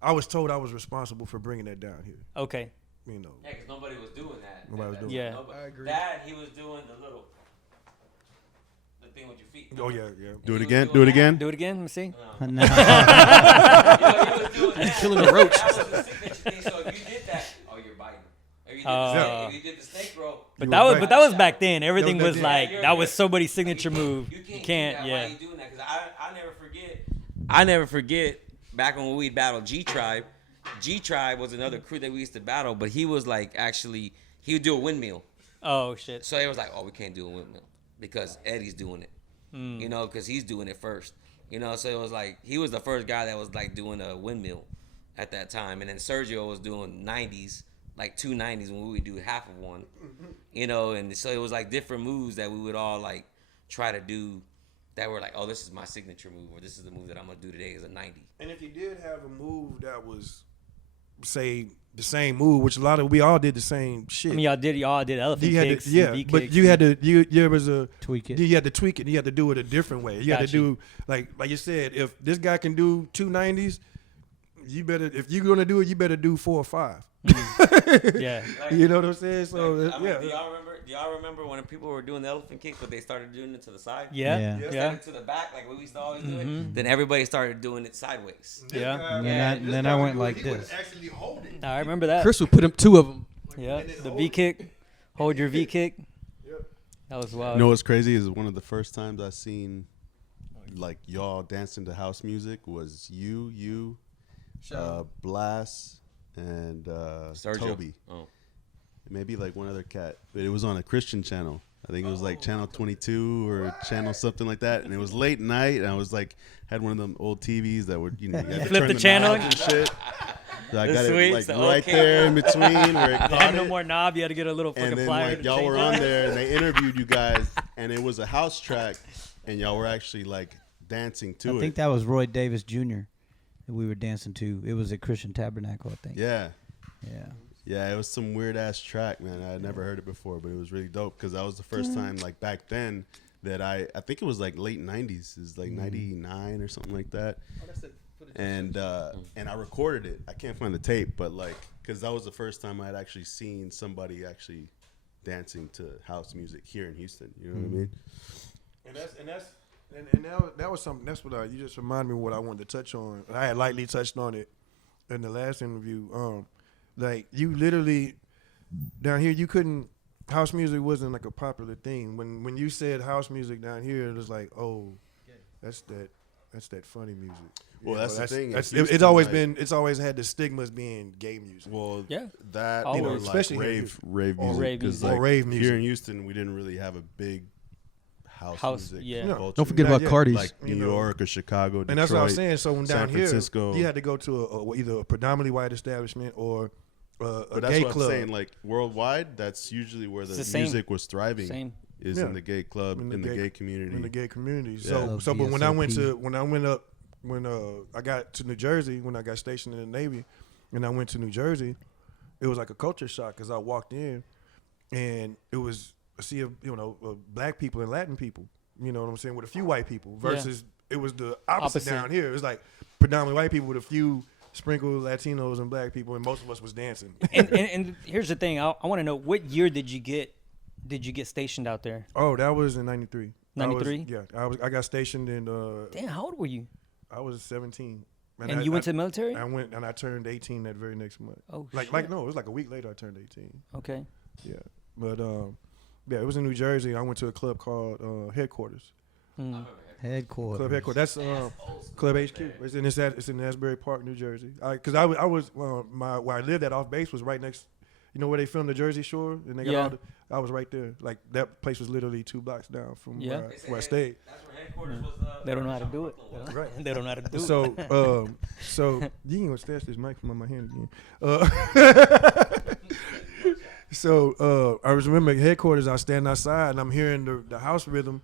I was told I was responsible for bringing that down here. Okay. You know. Yeah, because nobody was doing that. Nobody was doing Yeah. Nobody. I agree. That he was doing the thing with your feet. Oh yeah, yeah. Do it again. Do it again. Do it again. Let me see. No. He was doing that. Killing the roach. That was the signature thing. So if you did that, you're biting. If you did the snake roll. But that was back then. Everything that was then. like Yeah, that was somebody's signature move. You can't. do that. Yeah. Why are you doing that? Because I never forget back when we battled G Tribe. G Tribe was another crew that we used to battle, but he was like actually he would do a windmill. Oh shit. So it was like, we can't do a windmill because Eddie's doing it. You know, because he's doing it first. You know, so it was like he was the first guy that was like doing a windmill at that time, and then Sergio was doing 90s, like 2 90s when we would do half of one. You know, and so it was like different moves that we would all like try to do that were like, this is my signature move, or this is the move that I'm gonna do today as a 90. And if you did have a move that was, say, the same move, which we all did the same shit. I mean, y'all did elephant kicks, V but kicks. you had to there was a Tweak it. You had to tweak it. You had to do it a different way. You had to Got you. do like you said. If this guy can do 2 90s, you better. If you're gonna do it, you better do 4 or 5. Yeah. You know what I'm saying? So I mean, do y'all remember when people were doing the elephant kicks, but they started doing it to the side? Yeah. Yeah. Yeah. Instead of to the back, like we used to always do it. Then everybody started doing it sideways. Yeah. And then I went like this. Actually hold it. I remember that. Chris would put him 2 of them. Yeah. The V kick. Hold your V kick. That was wild. You know what's crazy is one of the first times I seen like y'all dancing to house music was you, Blast, and Sergio. Toby. Oh. Maybe like one other cat, but it was on a Christian channel. I think it was like channel 22 or channel something like that, and it was late night. And I was like, had one of them old TVs that would, you had to Flip turn the channel knobs and shit. So I got sweet, it like so right okay. there in between where it They caught had no it. more knob. You had to get a little fucking And then plier. like to y'all change were it. on there, and they interviewed you guys, and it was a house track, and y'all were actually like dancing to I it. think that was Roy Davis Jr. that we were dancing to. It was at Christian Tabernacle, I think. Yeah. Yeah. Yeah, it was some weird ass track, man. I had never heard it before, but it was really dope because that was the first time, like back then, that I think it was like late '90s, it was like '99 or something like that. And I recorded it. I can't find the tape, but like, because that was the first time I had actually seen somebody actually dancing to house music here in Houston. You know what I mean? And that was something. That's what you just reminded me of what I wanted to touch on. I had lightly touched on it in the last interview. Like you literally down here, you couldn't. House music wasn't like a popular thing. When you said house music down here, it was like, oh, that's that funny music. Well, You that's know, the thing. It's Houston, always like- been. It's always had the stigmas being gay music. Well, Yeah. that Always. or Especially like here. rave Or music. rave 'cause, music. like, Or rave music. Here in Houston, we didn't really have a big house music yeah. No. culture. Don't forget Not about yet. Cardi's. like You New know. York or Chicago, Detroit. And that's what I was saying. So when San down Francisco. here, you had to go to either a predominantly white establishment or a But that's gay what club. I'm saying. Like worldwide, that's usually where the It's the same. music was thriving. Same. Is Yeah. in the gay club, in the gay community. in the gay community. Yeah. So Love but when I went VSOP. when I got to New Jersey, when I got stationed in the Navy, and I went to New Jersey, it was like a culture shock because I walked in, and it was a sea of black people and Latin people. You know what I'm saying, with a few white people versus it was the opposite down here. It was like predominantly white people with a few sprinkled Latinos and black people, and most of us was dancing. And here's the thing. I want to know, what year did you get stationed out there? Oh, that was in '93. 93? Yeah, I got stationed in. Damn, how old were you? I was 17. And you went to the military? I went and I turned 18 that very next month. Oh, like no, it was like a week later I turned 18. Okay. Yeah, but yeah, it was in New Jersey. I went to a club called Headquarters. Headquarters. Club Headquarters. That's Club HQ. It's in Asbury Park, New Jersey. Because I was where I lived at off base was right next. You know where they filmed the Jersey Shore, and they got I was right there. Like that place was literally 2 blocks down from where I stayed. That's where headquarters was. They don't know how to do it. Right. They don't know how to do it. So you ain't gonna snatch this mic from my hand again. So I remember at headquarters, I was standing outside and I'm hearing the house rhythm,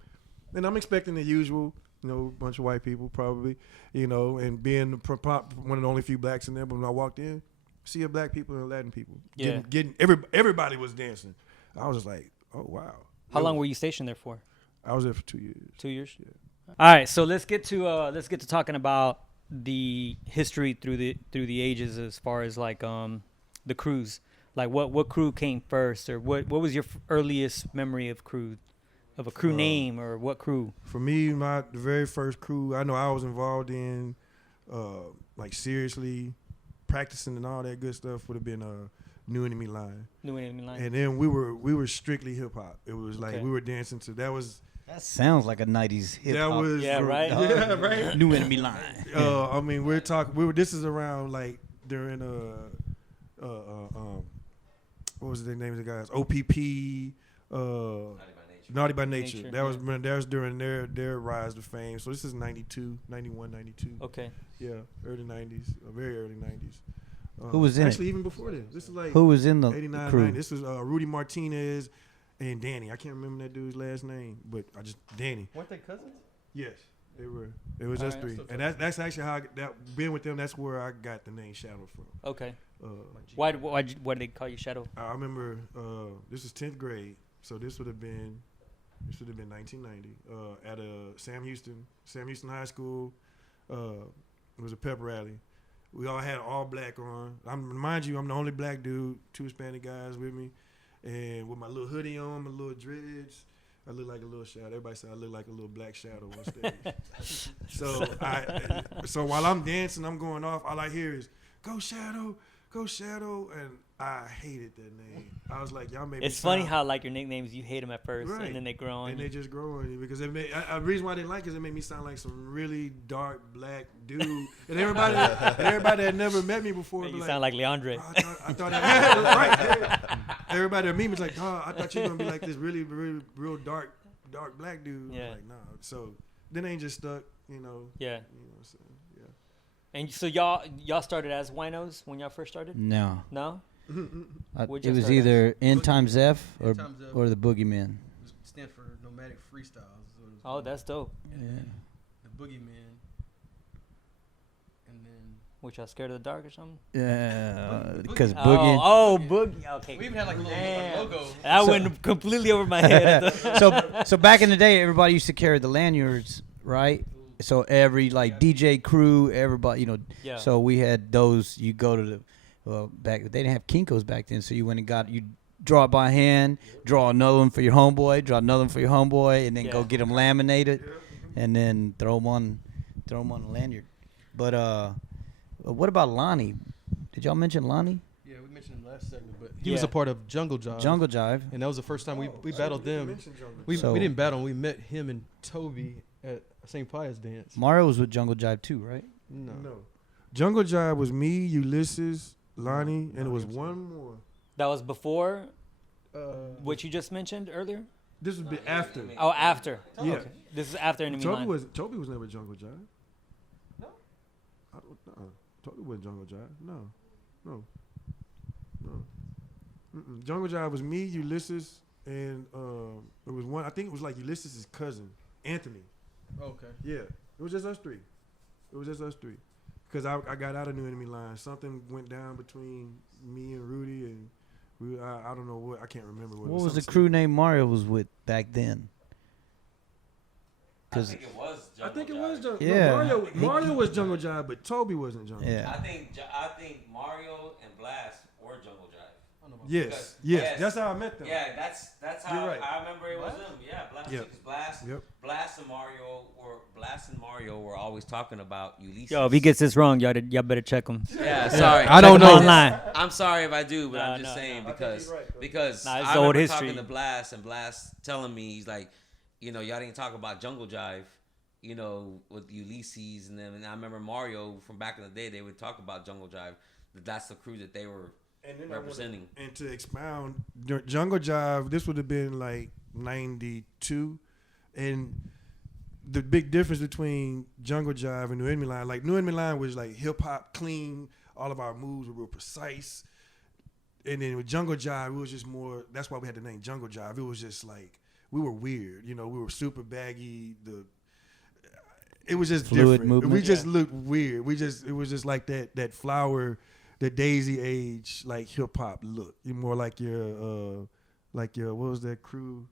and I'm expecting the usual, bunch of white people probably, and being one of the only few blacks in there. But when I walked in, see a black people and Latin people, getting everybody was dancing. I was just like, oh wow. How long were you stationed there for? I was there for 2 years. 2 years. Yeah. All right, so let's get to talking about the history through the ages as far as like the crews. Like what crew came first, or what was your earliest memory of a crew name, or what crew? For me, the very first crew I know I was involved in, like seriously practicing and all that good stuff, would have been New Enemy Line. New Enemy Line. And then we were strictly hip hop. It was like we were dancing to That sounds like a '90s hip hop. right. Yeah, right. New Enemy Line. I mean, we're talking. This is around like during what was the name of the guys? OPP. Naughty by Nature. That was during their rise to fame. So this is 92, 91, 92. Okay. Yeah, early 90s, very early 90s. Who was in actually, even before this is like who was in the 89, crew? 90. This was Rudy Martinez and Danny. I can't remember that dude's last name, but Danny. Weren't they cousins? Yes, they were. It was us three, and that's actually how being with them. That's where I got the name Shadow from. Okay. Why did they call you Shadow? I remember this is 10th grade, so this would have been 1990 at Sam Houston High School. It was a pep rally. We all had all black on. Mind you, I'm the only black dude, 2 Hispanic guys with me, and with my little hoodie on, my little dreads. I look like a little shadow. Everybody said I look like a little black shadow on stage. So while I'm dancing, I'm going off. All I hear is "Go Shadow, Go Shadow," and I hated that name. I was like, y'all made me. It's funny how like your nicknames, you hate them at first, Right. and then they grow on and you. they just grow on you because the reason why I didn't like it is it made me sound like some really dark black dude, and everybody that had never met me before. You Like, sound like Leandre. I thought right. Everybody at me was like, "Oh, I thought you were gonna be like this really, really, real dark black dude." Yeah. I'm like, no. So then ain't just stuck, Yeah. You know what I'm saying? Yeah. And so y'all started as winos when y'all first started? No. No? What'd It you was start either N times F or N times F. or the Boogeyman. Stand for Nomadic Freestyles. is what it was Oh, called. that's dope. Yeah. The Boogeyman. And then What, y'all scared of the dark or something? Yeah, because Boogie. Oh, Boogie. Okay. we even had like a little Damn. logo. That went completely over my head. So back in the day, everybody used to carry the lanyards, right? So every like DJ crew, everybody, Yeah. So we had those. You go to back. They didn't have Kinkos back then, so you went and you draw it by hand, draw another one for your homeboy, draw another one for your homeboy, and then go get them laminated, and then throw them on the lanyard. But what about Lonnie? Did y'all mention Lonnie? Yeah, we mentioned him last segment, but he was a part of Jungle Jive. Jungle Jive. And that was the first time we battled them. We So- didn't battle. We met him and Toby at St. Pius dance. Mario was with Jungle Jive too, right? No. Jungle Jive was me, Ulysses, Lonnie, and it was one more. That was before what you just mentioned earlier? This would be after. Oh, after. Yeah. Okay. This is after Enemy Line. Toby was never Jungle Jive. No. I don't know. Toby wasn't Jungle Jive. No. Jungle Jive was me, Ulysses, and it was one. I think it was like Ulysses' cousin, Anthony. Okay. Yeah. It was just us three. Because I got out of New Enemy Line. Something went down between me and Rudy, and I don't know what. I can't remember what. What was the crew name Mario was with back then? I think it was Jungle Jive. Yeah. No, Mario was Jungle Jive, but Toby wasn't Jungle Jive. Yeah. I think Mario and Blast were Jungle Jive. Yes. Yes. That's how I met them. Yeah, that's how You're right. I remember it was them. Yeah, Blast. Yep. Blast and Mario were always talking about Ulysses. Yo, if he gets this wrong, y'all better check him. Yeah, sorry. I don't know. Online. I'm sorry if I do, but No, I'm just no, saying no. because Nah, it's I old remember history. talking to Blast and Blast telling me he's like, y'all didn't talk about Jungle Jive, with Ulysses, and then I remember Mario from back in the day. They would talk about Jungle Jive. That's the crew that they were representing. And to expound, Jungle Jive, this would have been like 92, and the big difference between Jungle Jive and New Enemy Line, like New Enemy Line was like hip hop, clean. All of our moves were real precise. And then with Jungle Jive, it was just more. That's why we had the name Jungle Jive. It was just like we were weird, you know. We were super baggy. It was just Fluid different. movement. We just looked weird. It was just like that flower, the daisy age like hip hop look. You're more like your what was that crew?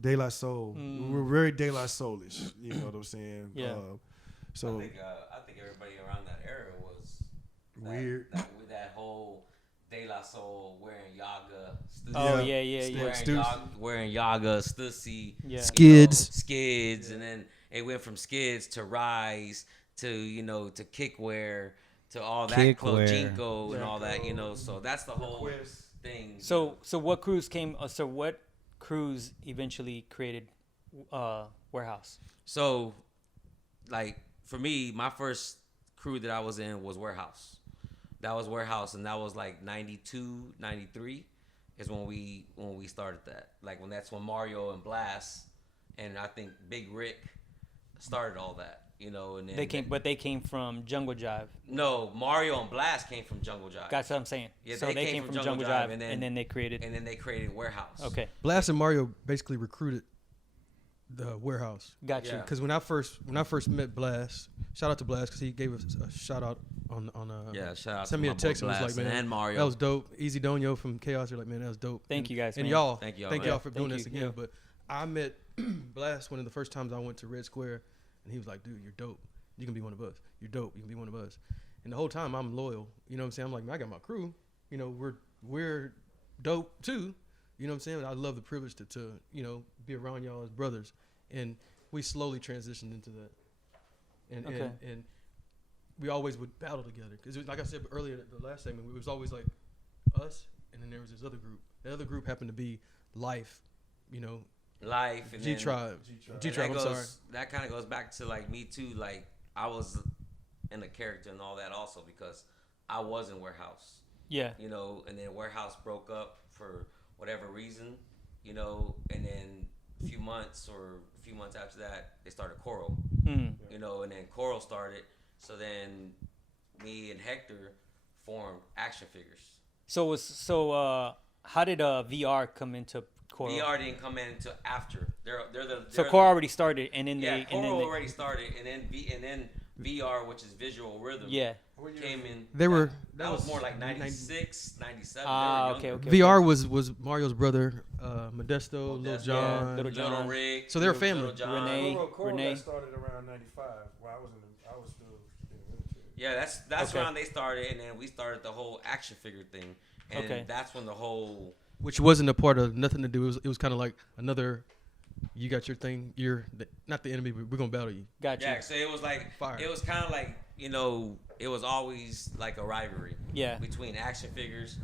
De La Soul. We were very De La Soulish. You know what I'm saying? Yeah. I think everybody around that era was weird. That whole De La Soul wearing Yaga. Oh yeah. Wearing Yaga, Stussy, Yeah. Skids. and then it went from Skids to Rise to to kickwear to all that Kickwear. Jinko and all that. So that's the whole thing. So what crews came? So what crews eventually created Warehouse? So, like for me, my first crew that I was in was Warehouse. That was Warehouse, and that was like 92, 93 is when we started that. Like that's when Mario and Blast and I think Big Rick started all that. And then they came from Jungle Jive. No, Mario and Blast came from Jungle Jive. That's what I'm saying. Yeah, so they came from Jungle Jive, and then they created. And then they created Warehouse. Okay. Blast and Mario basically recruited the Warehouse. Gotcha. Yeah. Because when I first met Blast, shout out to Blast because he gave us a shout out on shout out sent to me my a text boy and was Blast like, man, and Mario. that was dope. Easy Donio from Chaos, you're like, man, that was dope. Thank you guys, and man. y'all, Thank y'all, thank man. y'all for doing Thank this you, again. yeah. But I met Blast one of the first times I went to Red Square, and he was like, dude, you're dope. You can be one of us. You're dope. You can be one of us. And the whole time I'm loyal. You know what I'm saying? I'm like, man, I got my crew. We're dope too. You know what I'm saying? I love the privilege to be around y'all as brothers. And we slowly transitioned into that. And we always would battle together. Because like I said earlier, the last segment, it was always like us, and then there was this other group. The other group happened to be Life, Life and G-Tribe. G-Tribe, I'm sorry. That kind of goes back to like me too. Like I was in the character and all that also because I was in Warehouse. Yeah. And then Warehouse broke up for whatever reason, and then a few months after that, they started Coral. And then Coral started. So then me and Hector formed Action Figures. How did VR come into Coral? VR didn't come in until after. So Coral already started, and then Coral already started, and then VR, which is visual rhythm, came in. They were that was more like 96, 97. Okay. VR was Mario's brother, Modesto, Lil Jon, Little Rick. So they're family. Little John. Renee. started around 95. Well, I was still in the military. Yeah, that's Okay. when they started, and then we started the whole action figure thing, and that's when the whole. Which wasn't a part of nothing to do. It was kind of like another. You got your thing. You're not the enemy, but we're gonna battle you. Gotcha. Yeah, so it was like Fire. it was kind of like it was always like a rivalry. Yeah. Between Action Figures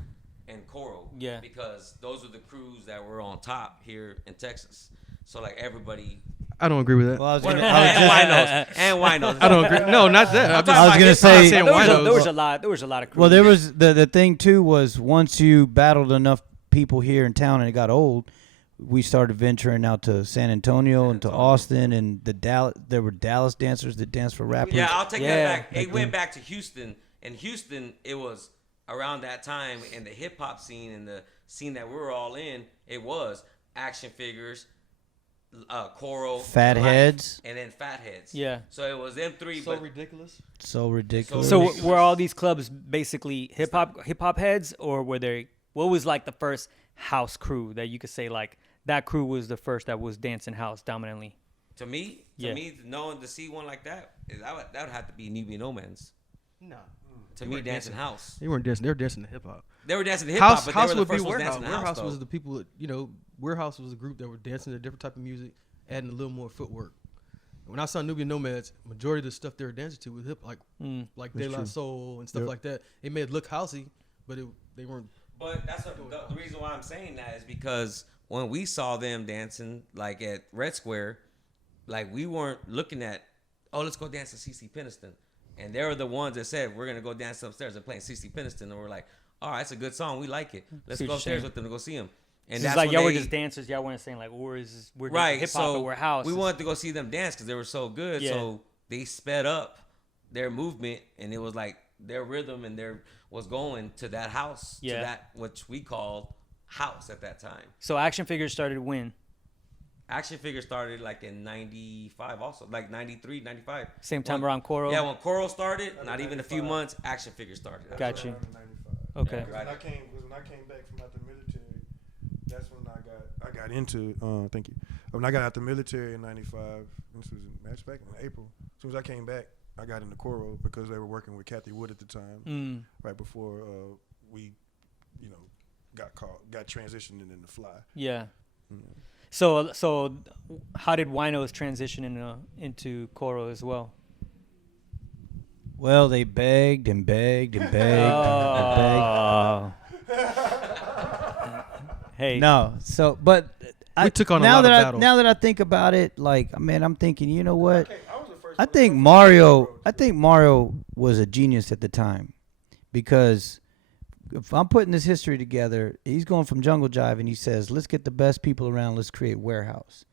and Coral. Yeah. Because those were the crews that were on top here in Texas. So like everybody. I don't agree with that. Well, And Winos. And Winos. I don't agree. No, not that. I was gonna say There was a lot of crews. Well, there was the thing too was once you battled enough people here in town and it got old, we started venturing out to San Antonio and to Austin and there were Dallas dancers that danced for rappers. Yeah, I'll take that back. It went back to Houston. In Houston, it was around that time in the hip hop scene and the scene that we were all in. It was Action Figures, Coral, Fatheads, and then Fatheads. Yeah. So it was them three. So but ridiculous. so ridiculous. So were all these clubs basically hip hop heads, or were they? What was like the first house crew that you could say like that crew was the first that was dancing house dominantly? to me, knowing to see one like that would have to be Nubian Nomads. No. To me, dancing house. They weren't dancing. They were dancing to hip hop. They were dancing to hip hop, but House they were the would be first ones Warehouse. dancing to house. Warehouse though. was the people that, Warehouse was a group that were dancing to different type of music, adding a little more footwork. When I saw Nubian Nomads, majority of the stuff they were dancing to was hip, like De La Soul and stuff like that. It made it look housey, but they weren't. But that's the reason why I'm saying that is because when we saw them dancing, like at Red Square, like we weren't looking at, let's go dance to CC Peniston. And they were the ones that said, we're going to go dance upstairs and play CC Peniston. And we're like, all right, it's a good song. We like it. Let's go upstairs with them to go see them. And It's like y'all were just dancers. Y'all weren't saying like, we're right, hip hop, but we're house. We wanted to go see them dance because they were so good. Yeah. So they sped up their movement, and it was like their rhythm and their was going to that house, to that which we called house at that time. So action figures started when? Action figures started like in 95 also, like 93, 95. Same time around Coro? Yeah, when Coro started, not even a few months, action figures started. Got you. Okay. When I came back from out the military, that's when I got into. Thank you. When I got out the military in '95, this was back in April. As soon as I came back, I got into Coro because they were working with Kathy Wood at the time. Right before we, got transitioned into Fly. Yeah. So how did Winos transition into Coro as well? Well, they begged and begged and begged and begged. Hey. No, so but we took on a lot of battles. Now that I think about it, like, man, I'm thinking, you know what? I think Mario was a genius at the time, because if I'm putting this history together, he's going from Jungle Jive and he says, let's get the best people around, let's create Warehouse.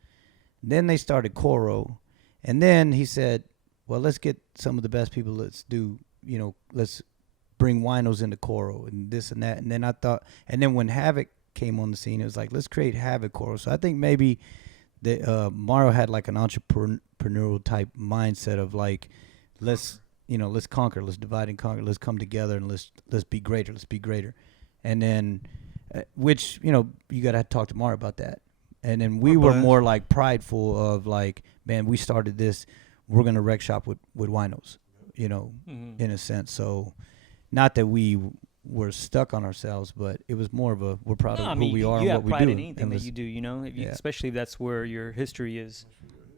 Then they started Coro, and then he said, well, let's get some of the best people, let's bring Winos into Coro and this and that. And then I thought, and then when Havoc came on the scene, it was like, let's create Havoc Coro. So I think maybe Mario had like an entrepreneurial type mindset of like, let's conquer, let's divide and conquer, let's come together and let's be greater. And then, which, you got to talk to Mario about that. And then we were more like prideful of like, man, we started this, we're going to rec shop with Winos, in a sense. So not that we were stuck on ourselves, but it was more of a, we're proud of who we are and what we do. You have pride in anything that you do, especially if that's where your history is.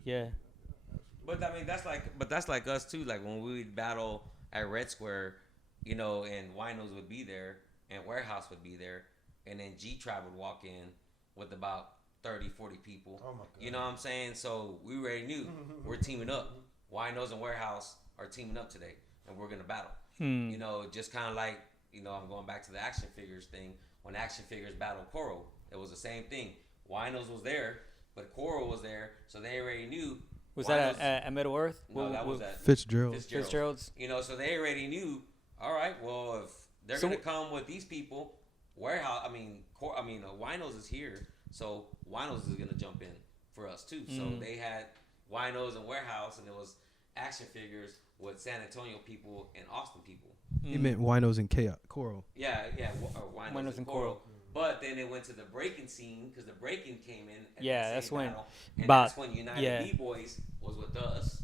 Yeah. But I mean, that's like us too. Like when we would battle at Red Square, and Winos would be there, and Warehouse would be there, and then G-Tribe would walk in with about 30, 40 people. Oh my God. You know what I'm saying? So we already knew we're teaming up. Winos and Warehouse are teaming up today, and we're gonna battle. Just kind of like, I'm going back to the action figures thing. When action figures battled Coro, it was the same thing. Winos was there, but Coro was there, so they already knew. Was that at Middle Earth? No, that was at Fitzgerald's. So they already knew. All right, well, if they're gonna come with these people, Warehouse. Winos is here, so Winos is gonna jump in for us too. So they had Winos and Warehouse, and it was action figures with San Antonio people and Austin people. He meant Winos and Coro. Yeah, Winos and Coro. But then it went to the breaking scene because the breaking came in. At that's when. Battle, and that's when United B-Boys was with us,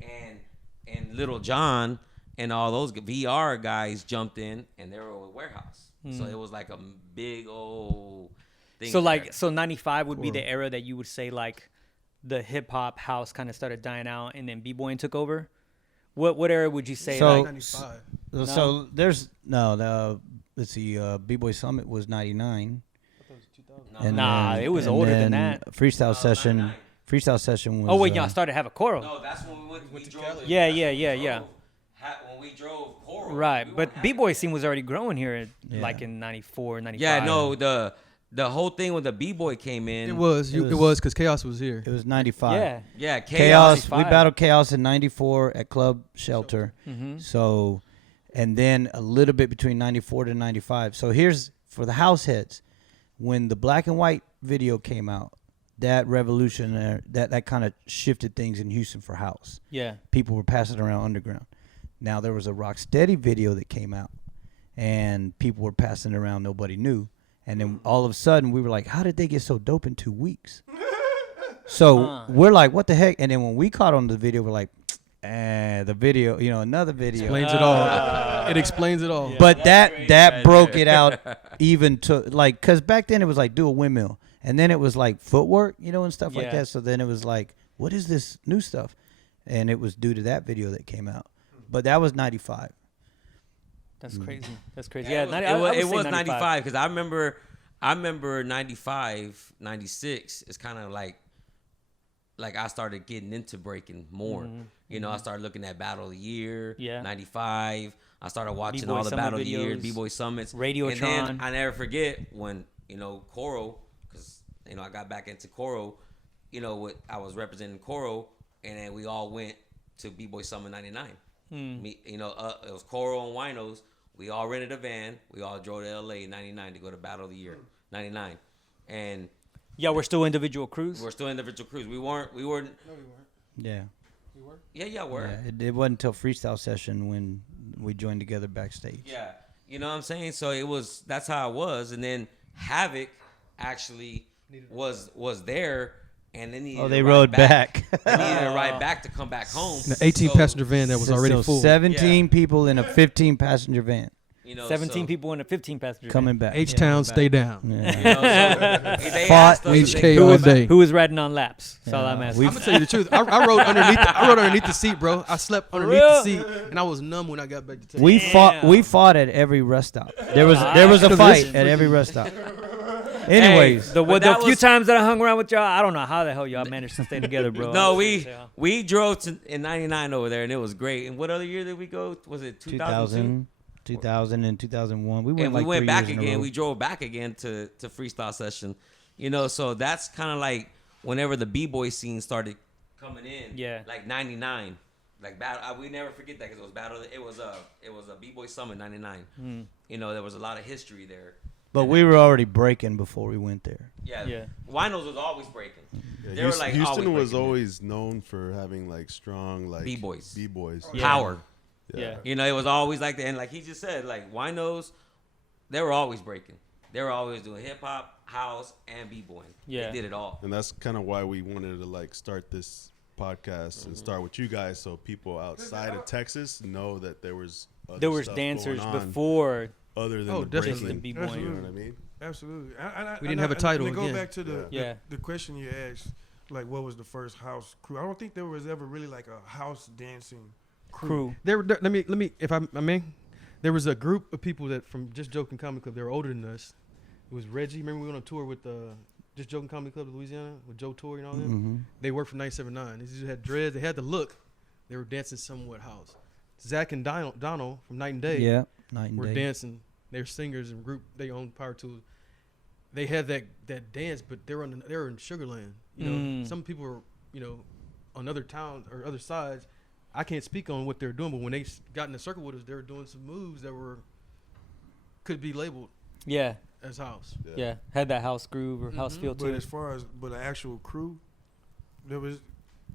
and Little John and all those VR guys jumped in, and they were with Warehouse. So it was like a big old thing. So 95 would be the era that you would say like the hip hop house kind of started dying out, and then B-Boying took over. What era would you say? So, 95. So there's let's see, B-Boy Summit was 99. It was older than that. Freestyle Session was. Oh wait, y'all started to have a Coro. No, that's when we drove. Yeah. When we drove Coro. Right, but B-Boy scene was already growing here, like in 94, 95. Yeah, no, the whole thing when the B-Boy came in. It was because Chaos was here. It was 95. Yeah, Chaos. We battled Chaos in 94 at Club Shelter. So, and then a little bit between 94 to 95. So here's for the house heads. When the black and white video came out, that revolution, that kind of shifted things in Houston for house. Yeah. People were passing around underground. Now there was a Rocksteady video that came out, and people were passing it around, nobody knew. And then all of a sudden we were like, how did they get so dope in 2 weeks? So we're like, what the heck? And then when we caught on the video, we're like, the video, another video. Explains it all. It explains it all. Yeah, but that broke it out even to like, because back then it was like do a windmill. And then it was like footwork, and stuff like that. So then it was like, what is this new stuff? And it was due to that video that came out. But that was 95. That's crazy. That's crazy. Yeah, it was 95 because I remember 95, 96 is kind of like I started getting into breaking more. I started looking at Battle of the Year, 95. I started watching B-Boy all the Battle of videos, the Year, B-Boy Summits. Radiotron. And then I never forget when, Coro, because, I got back into Coro, I was representing Coro, and then we all went to B-Boy Summit 99. It was Coral and Winos. We all rented a van. We all drove to LA in '99 to go to Battle of the Year '99, and Yeah, we're still individual crews. we're still individual crews. We weren't. No, we weren't. Yeah. We were. Yeah, we're. Yeah, it wasn't until freestyle session when we joined together backstage. Yeah, you know what I'm saying. So that's how it was, and then Havoc actually was there. And then they rode back. They needed to ride back to come back home. An 18-passenger van that was already full. 17 people in a 15-passenger van. 17 people in a 15-passenger coming back. H-Town, stay down. Yeah. So they Fought asked us HK all day. Who was riding on laps? That's all I'm asking. I'm gonna tell you the truth. I rode underneath the seat, bro. I slept underneath the seat, and I was numb when I got back to town. We fought at every rest stop. There was a fight at every rest stop. Anyways, the few times that I hung around with y'all, I don't know how the hell y'all managed to stay together, bro. No, we drove in '99 over there, and it was great. And what other year did we go? Was it 2002? 2000 and 2001. We went And like we went 3 back years in a again. row. We drove back again to freestyle session. So that's kind of like whenever the b-boy scene started coming in. Yeah. Like '99. Like battle, we never forget that because it was battle. It was a b-boy summit '99. There was a lot of history there. But we were already breaking before we went there. Yeah. Winos was always breaking. Yeah, They were like Houston always was breaking. always known for having like strong like B-boys. Yeah. Power. Yeah. It was always like that. And like he just said, like Winos, they were always breaking. They were always doing hip hop, house, and b-boying. Yeah. They did it all. And that's kind of why we wanted to like start this podcast and start with you guys, so people outside of Texas know that there was stuff dancers going on before other than the definitely. breaking. the b-boying. You know what I mean? Absolutely. We didn't have a title To go again. back to Yeah. the question you asked, like what was the first house crew? I don't think there was ever really like a house dancing crew. Let me, if I may, there was a group of people that from Just Joking Comedy Club. They were older than us. It was Reggie. Remember we went on tour with Just Joking Comedy Club of Louisiana with Joe Torre and all them. Mm-hmm. They worked for 97.9. These dudes had dreads. They had the look. They were dancing somewhat house. Zach and Donald from Night and Day. Yeah, night and were day. dancing. They were singers and group. They owned Power Tools. They had that dance, but they were in Sugarland. Some people were on other towns or other sides. I can't speak on what they were doing, but when they got in the circle with us, they were doing some moves that could be labeled as house. Yeah. Had that house groove or house feel to But it. as far as an actual crew, there was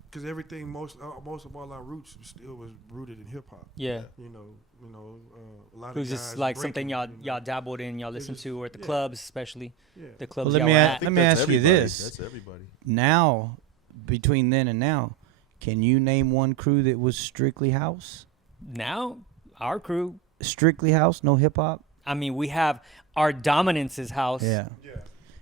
because everything most of all our roots still was rooted in hip hop. Yeah. A lot It was of just guys like breaking, something y'all dabbled in, y'all listened just- to, or at the yeah. clubs especially. Yeah. The clubs Well, y'all were at. let me ask you this. That's everybody. Now, between then and now, can you name one crew that was strictly house? Now, our crew, Strictly house, no hip hop? I mean, we have our dominance is house. Yeah. Yeah.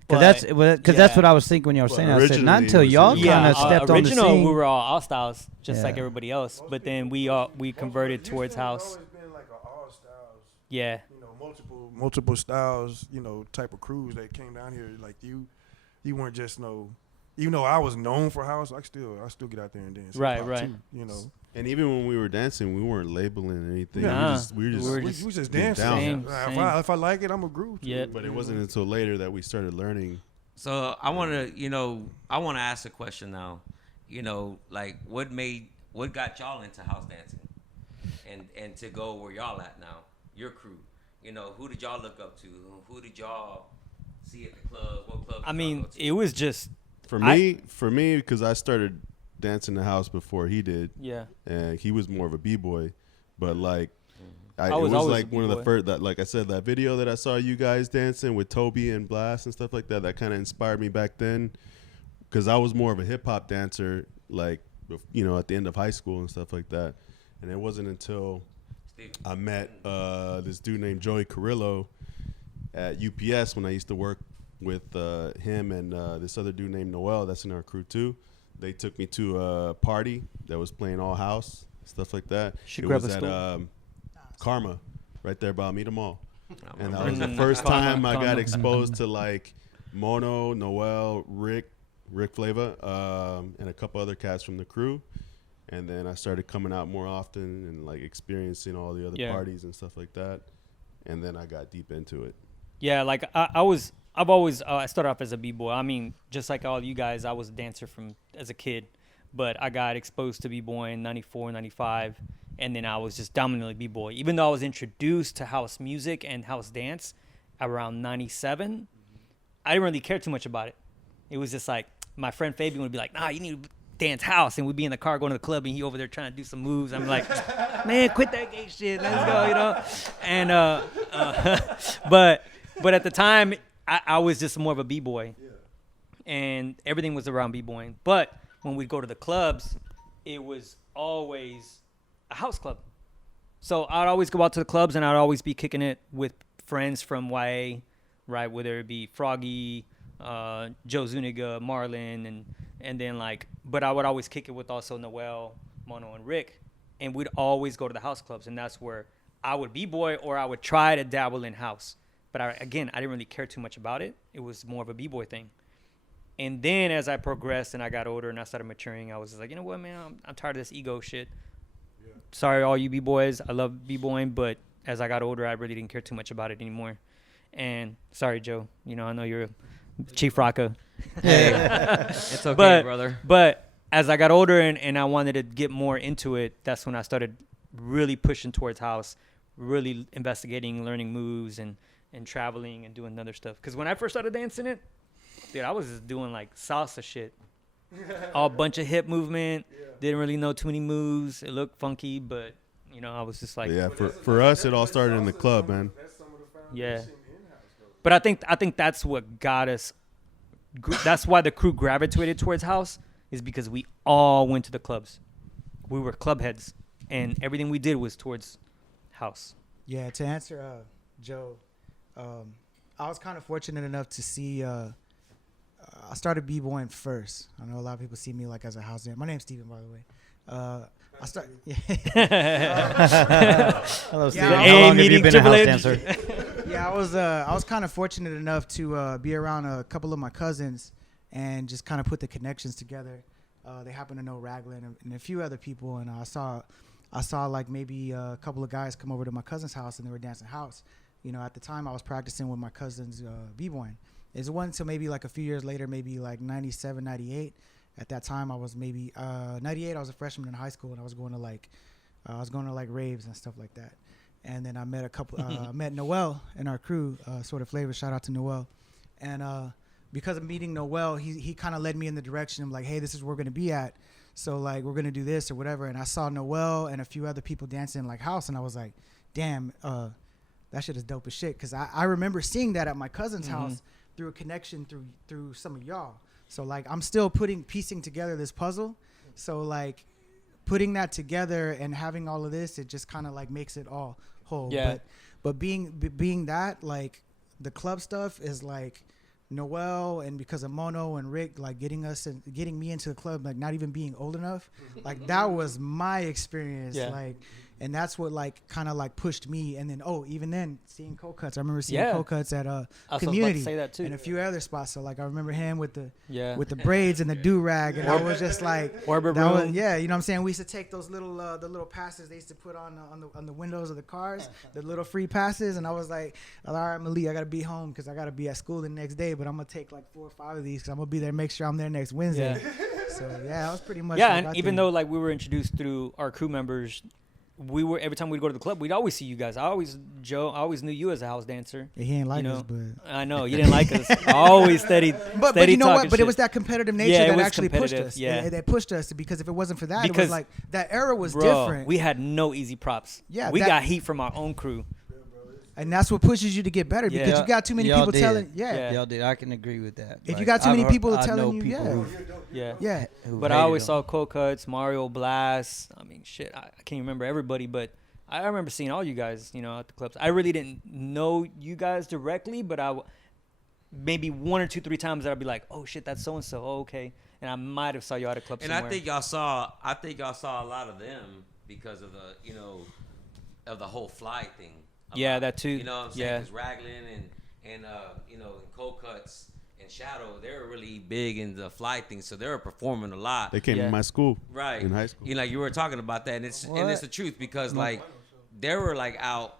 Because But- that's what I was thinking when y'all were saying that. I said, not originally until it was y'all in- kind Yeah, of stepped on the original scene. we were all styles, just Yeah. like everybody else. But then we converted towards Houston has house. always been like a all styles. Yeah, Multiple styles, type of crews that came down here. Like you weren't just even though I was known for house, I still get out there and dance. Right, hip-hop right. Too, And even when we were dancing, we weren't labeling anything. Nah. We were We were just we just getting dancing. down. Same, If I like it, I'm a groove. to Yep. it, But it you wasn't know? until later that we started learning. So I want to ask a question now. Like what got y'all into house dancing, and to go where y'all at now, your crew. Who did y'all look up to? Who did y'all see at the clubs? What clubs? I did y'all mean, go to? it was just For me, because I started dancing the house before he did. yeah. And he was more of a b-boy, but like I it was was always like a one of the b-boy. first that, like I said, that video that I saw you guys dancing with Toby and Blast and stuff like that, that kind of inspired me back then, because I was more of a hip-hop dancer, like at the end of high school and stuff like that. And it wasn't until I met this dude named Joey Carrillo at UPS when I used to work with him and this other dude named Noel that's in our crew too. They took me to a party that was playing all house, stuff like that. Should It grab was a at stool. Karma, right there by Alameda Mall. And that remember was the that. first Karma, time I got Karma. exposed to like Mono, Noel, Rick Flavor, and a couple other cats from the crew. And then I started coming out more often and like experiencing all the other Yeah. parties and stuff like that. And then I got deep into it. Yeah, like I've always I started off as a b-boy. I mean, just like all you guys, I was a dancer as a kid, but I got exposed to b-boy in 94, 95, and then I was just dominantly b-boy. Even though I was introduced to house music and house dance around 97, I didn't really care too much about it. It was just like my friend Fabian would be like, nah, you need to dance house, and we'd be in the car going to the club, and he over there trying to do some moves. I'm like, man, quit that gay shit, let's go, you know. And but at the time, I was just more of a b-boy, and everything was around b-boying. But when we'd go to the clubs, it was always a house club. So I'd always go out to the clubs, and I'd always be kicking it with friends from YA, right? Whether it be Froggy, Joe Zuniga, Marlon, and then like, but I would always kick it with also Noel, Mono, and Rick, and we'd always go to the house clubs, and that's where I would b-boy or I would try to dabble in house. But I didn't really care too much about it. It was more of a b-boy thing. And then as I progressed and I got older and I started maturing, I was just like, you know what, man, I'm tired of this ego shit. Yeah. Sorry, all you b-boys. I love b-boying, but as I got older, I really didn't care too much about it anymore. And sorry, Joe. You know, I know you're a Chief Rocka. Hey, it's okay, brother. But as I got older and I wanted to get more into it, that's when I started really pushing towards house, really investigating, learning moves, and traveling and doing other stuff. Because when I first started dancing it, dude, I was just doing like salsa shit. All bunch of hip movement. Didn't really know too many moves. It looked funky, but, you know, I was just like. Yeah, for us, it all started in the club, man. Yeah. But I think that's what got us. That's why the crew gravitated towards house, is because we all went to the clubs. We were club heads, and everything we did was towards house. Yeah, to answer Joe, I was kind of fortunate enough to see. I started b-boying first. I know a lot of people see me like as a house dancer. My name's Steven, by the way. I started. Hello, Steven. How long have you been a house dancer? Yeah, I was kind of fortunate enough to be around a couple of my cousins and just kind of put the connections together. They happen to know Ragland and a few other people, and I saw like maybe a couple of guys come over to my cousin's house and they were dancing house. You know, at the time I was practicing with my cousins b-boying. It wasn't until maybe like a few years later, maybe like 97, 98. At that time I was maybe 98. I was a freshman in high school, and I was going to like raves and stuff like that. And then I met a couple. Met Noel in our crew, Sort of Flavor. Shout out to Noel. And because of meeting Noel, he kind of led me in the direction of like, hey, this is where we're gonna be at. So like we're gonna do this or whatever. And I saw Noel and a few other people dancing like house, and I was like, damn, that shit is dope as shit. Because I remember seeing that at my cousin's house through a connection through some of y'all. So like I'm still piecing together this puzzle. So like putting that together and having all of this, it just kind of like makes it all whole. Yeah. But being that, like the club stuff is like Noel, and because of Mono and Rick, like getting me into the club, like not even being old enough, like that was my experience. Yeah. Like, and that's what like kind of like pushed me. And then even then seeing Colcutz, I remember seeing Colcutz at Community say that too. and a few other spots. So like I remember him with the braids and the do rag, and I was just like, you know what I'm saying. We used to take those little the little passes they used to put on the windows of the cars, the little free passes, and I was like, all right, Malik, I gotta be home because I gotta be at school the next day, but I'm gonna take like 4 or 5 of these because I'm gonna be there, make sure I'm there next Wednesday. So that was pretty much. Yeah, and even though like we were introduced through our crew members. We were every time we'd go to the club, we'd always see you guys. I always knew you as a house dancer. Yeah, he ain't like us, but I know you didn't like us. Always steady. But you know what? But it was that competitive nature that actually pushed us. Yeah, that pushed us because if it wasn't for that, it was like that era was different. We had no easy props. Yeah, we got heat from our own crew. And that's what pushes you to get better because you got too many people telling. Yeah, y'all did. I can agree with that. If you got too many people telling you, yeah. But I always saw Colcutz, Mario Blast. I mean, shit, I can't remember everybody, but I remember seeing all you guys, at the clubs. I really didn't know you guys directly, but maybe 1 or 2, 3 times that I'd be like, oh shit, that's so and so. Oh, okay, and I might have saw you at a club somewhere. And I think y'all saw a lot of them because of the whole fly thing. That too. You know what I'm saying? Because Ragland and Colcutz and Shadow, they were really big in the fly thing, so they were performing a lot. They came to my school, right? In high school. You were talking about that, and it's the truth because like they were like out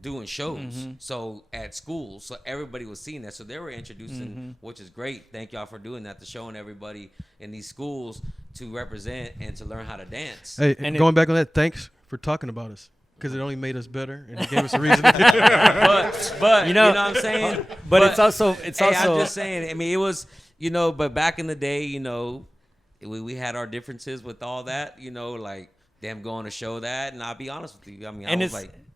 doing shows, so at school, so everybody was seeing that, so they were introducing, which is great. Thank y'all for doing that, to showing everybody in these schools to represent and to learn how to dance. Hey, and going back on that, thanks for talking about us. Because it only made us better, and it gave us a reason to do it. but you know what I'm saying? But it's also I'm just saying, I mean, it was, but back in the day, we had our differences with all that, like them going to show that, and I'll be honest with you. I mean, and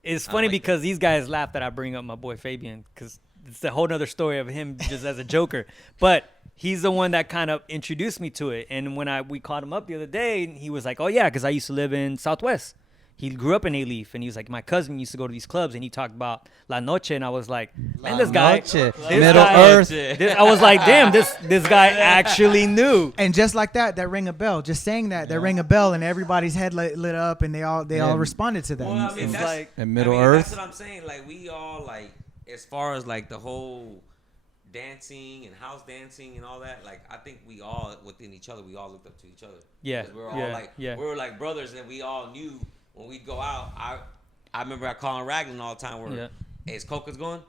it's funny because these guys laugh that I bring up my boy Fabian, because it's a whole nother story of him just as a joker. But he's the one that kind of introduced me to it. And when we called him up the other day, he was like, oh, yeah, because I used to live in Southwest. He grew up in A-Leaf, and he was like, my cousin used to go to these clubs, and he talked about La Noche, and I was like, man, this guy, Middle Earth. I was like, damn, this guy actually knew. And just like that rang a bell. Just saying that rang a bell, and everybody's head lit up, and they all responded to that. Well, I mean, it's that's, like in Middle Earth. That's what I'm saying. Like, we all, like, as far as, like, the whole dancing and house dancing and all that, like, I think we all, within each other, we all looked up to each other. Yeah. Because we were like brothers, and we all knew. When we'd go out, I remember I calling Ragland all the time. Hey, is Colcutz going?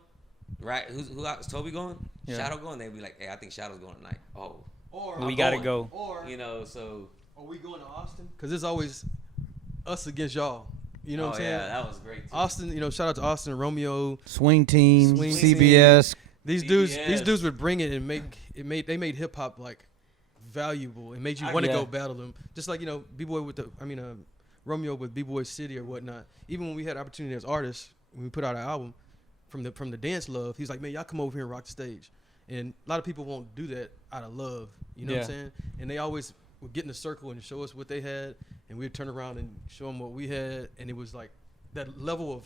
Right? Who out? Is Toby going? Yeah. Shadow going? They'd be like, hey, I think Shadow's going tonight. Oh, Or we gotta go. Or so are we going to Austin? Because it's always us against y'all. You know what I'm saying? Yeah, that was great. Too. Austin, shout out to Austin and Romeo. Swing team, CBS. These dudes would bring it and they made hip hop like valuable. It made you want to go battle them. Just like B-Boy with Romeo with B-Boy City or whatnot. Even when we had opportunity as artists, when we put out our album from the Dance Love, he's like, man, y'all come over here and rock the stage. And a lot of people won't do that out of love. You know what I'm saying? And they always would get in a circle and show us what they had, and we'd turn around and show them what we had. And it was like that level of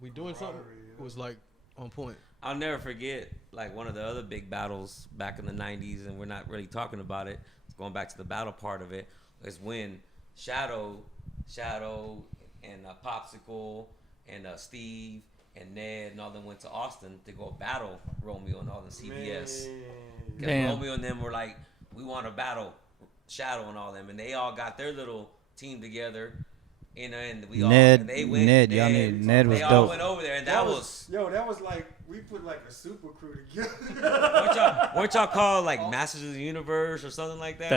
we doing something was like on point. I'll never forget, like, one of the other big battles back in the 90s, and we're not really talking about it. Going back to the battle part of it, is when Shadow and Popsicle and Steve and Ned and all them went to Austin to go battle Romeo and all the CBS. Because Romeo and them were like, we want to battle Shadow and all them, and they all got their little team together. And we Ned, all they went. Ned was they dope. all went over there, and that was like we put like a super crew together. weren't y'all called like Masters of the Universe or something like that?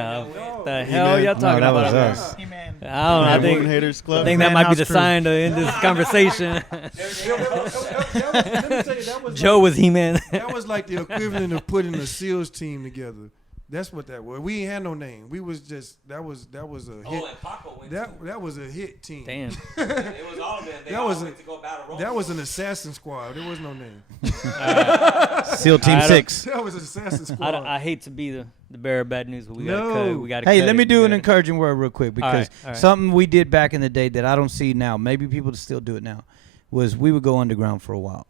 The hell y'all talking that about? Was us. I don't know. I think Haters Club. I think that might be the sign to end this conversation. Let me tell you, that was Joe was He-Man. That was like the equivalent of putting a SEALs team together. That's what that was. We ain't had no name. We was just that was a hit. Oh, and Paco went that was a hit team. Damn. It was all of them. They all went to go battle Romeo. That was an assassin squad. There was no name. SEAL Team 6. That was assassin squad. I hate to be the bearer of bad news, but we gotta cut. Hey, let me do an encouraging word real quick, because all right. something we did back in the day that I don't see now, maybe people still do it now, was we would go underground for a while.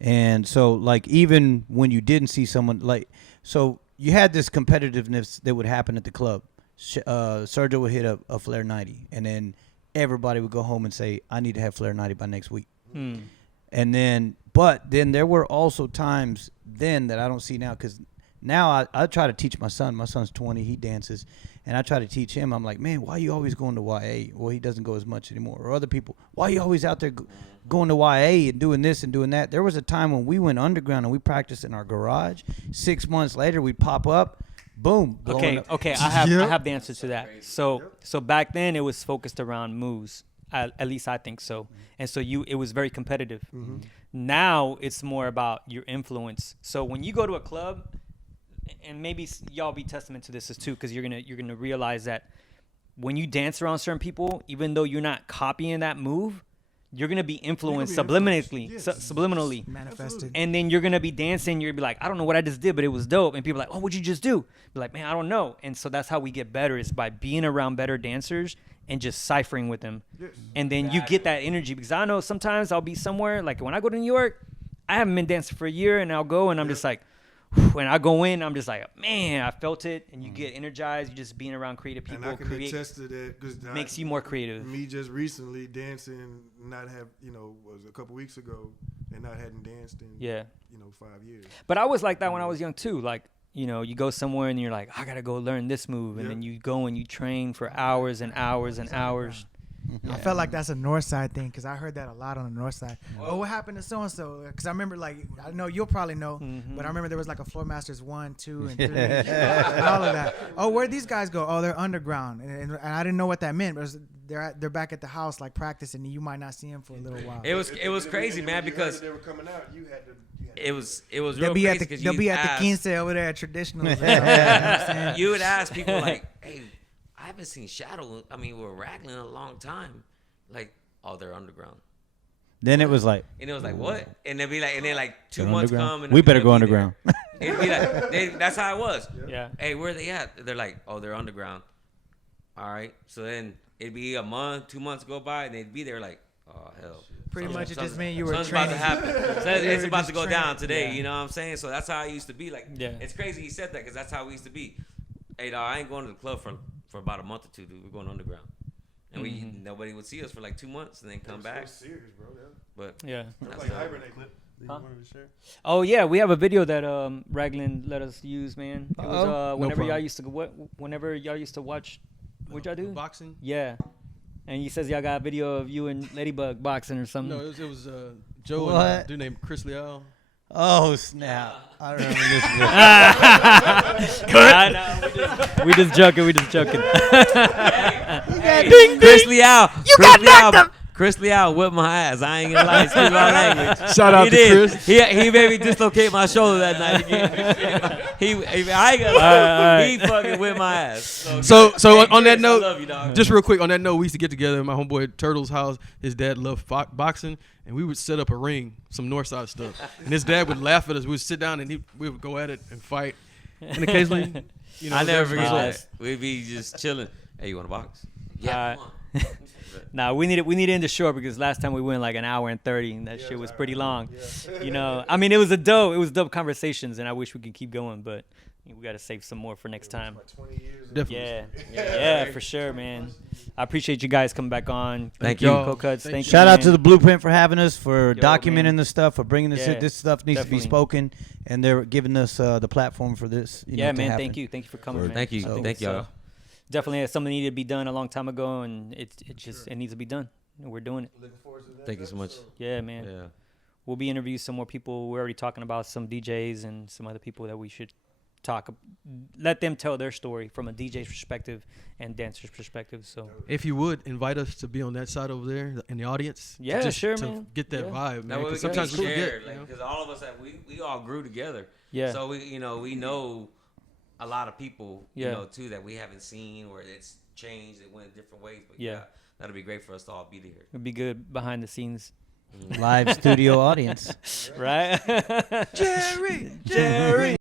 And so, like, even when you didn't see someone, like, so you had this competitiveness that would happen at the club. Sergio would hit a Flare 90, and then everybody would go home and say, I need to have Flare 90 by next week. And then, but then there were also times then that I don't see now, because now I try to teach my son. My son's 20, he dances, and I try to teach him. I'm like, man, why are you always going to YA? Well, he doesn't go as much anymore. Or other people, why are you always out there going to YA and doing this and doing that? There was a time when we went underground and we practiced in our garage. 6 months later, we'd pop up, boom. Okay, I have the answer to that. So back then it was focused around moves. At least I think so. And so it was very competitive. Now it's more about your influence. So when you go to a club, and maybe y'all be testament to this as too, because you're gonna realize that when you dance around certain people, even though you're not copying that move, you're gonna be influenced subliminally, manifested. and then you're gonna be dancing. You're gonna be like, I don't know what I just did, but it was dope. And people are like, oh, what'd you just do? Be like, man, I don't know. And so that's how we get better, is by being around better dancers and just ciphering with them. And then you get that energy, because I know sometimes I'll be somewhere, like when I go to New York, I haven't been dancing for a year, and I'll go and I'm just like, when I go in, I'm just like, man, I felt it, and you get energized. You just being around creative people, and I can attest to that, because makes you more creative. Me just recently dancing, not have was a couple weeks ago, and I hadn't danced in 5 years. But I was like that when I was young too. Like, you go somewhere and you're like, I gotta go learn this move, and then you go and you train for hours and hours and hours. I felt like that's a north side thing, because I heard that a lot on the north side. Oh, what happened to so-and-so? Because I remember, like, I know you'll probably know, but I remember there was like a Floor Masters 1, 2, and 3, and all of that. Oh, where'd these guys go? Oh, they're underground. And I didn't know what that meant. But they're back at the house like practicing, and you might not see them for a little while. It was crazy, man, because they were coming out. You had to. it was real They'll be crazy at the because they'll be at the quince over there at traditional. You know what I'm saying? you would ask people like, "Hey, I haven't seen Shadow. I mean, we're Ragland a long time. Like, oh, they're underground." Then it was like, And it was like, what? And they'd be like, and then like 2 They're months underground. come and We better they'll go be there. underground. It'd be like, that's how it was. Yeah. Hey, where are they at? They're like, oh, they're underground. All right. So then it'd be a month, 2 months go by, and they'd be there like, oh, hell. Pretty much it just meant you were Something's about to training. happen. So You it's were about just to go training. down today. Yeah. You know what I'm saying? So that's how it used to be. Like, Yeah. it's crazy he said that because that's how we used to be. Hey, dog, I ain't going to the club for about a month or two, dude. We're going underground. And nobody would see us for like 2 months and then come back. Serious, bro. But Yeah. that's Like hibernate. Huh? wanted to share? Oh yeah, we have a video that Ragland let us use, man. It was Uh-oh. whenever y'all problem. used to whenever y'all used to watch. What'd y'all do? Boxing? Yeah. And he says y'all got a video of you and Ladybug boxing or something. No, it was Joe and What? a dude named Chris Leal. oh snap! I remember this. We just joking. We just joking. Chris Leal. Chris Leal whipped my ass. I ain't gonna lie. Excuse my language. Shout out He to did. Chris. He made me dislocate my shoulder that night again. I ain't gonna lie. He fucking whipped my ass. So Hey, on that Chris, I note, love you, dog. just real quick on that note, we used to get together at my homeboy Turtle's house. His dad loved boxing, and we would set up a ring, some Northside stuff. And his dad would laugh at us. We would sit down and we would go at it and fight. And occasionally, you know, I never there's forget results. that. We'd be just chilling. Hey, you want to box? Yeah. Come on. Nah, we need to end the short because last time we went like an hour and 30 and that shit was pretty long. You know, I mean it was dope conversations and I wish we could keep going, but we got to save some more for next time. Like 20 years. Definitely. Yeah, for sure, man. I appreciate you guys coming back on. Thank you. Colcutz. Thank you. Shout out to man. the Blueprint for having us, for Yo, documenting man. this stuff, for bringing this. Yeah, This stuff needs to definitely. be spoken, and they're giving us the platform for this. You know, Yeah, to man. happen. Thank you. Thank you for coming, Word. man. Thank you. I think Thank it's, y'all. definitely something needed to be done a long time ago, and it needs to be done. And we're doing it. Looking forward to that. Thank you so much. Yeah, man. Yeah. We'll be interviewing some more people. We're already talking about some DJs and some other people that we should let them tell their story from a DJ's perspective and dancer's perspective. So If you would invite us to be on that side over there in the audience, Yeah, just sure, to man. get that Yeah. vibe, That man. way we 'cause can sometimes we share, forget. you know? because all of us we all grew together. yeah, So we know a lot of people, Yeah. you know, too, that we haven't seen or it's changed. It went different ways. But Yeah. that'll be great for us to all be there. it'd be good behind the scenes, Live studio audience. right? Jerry.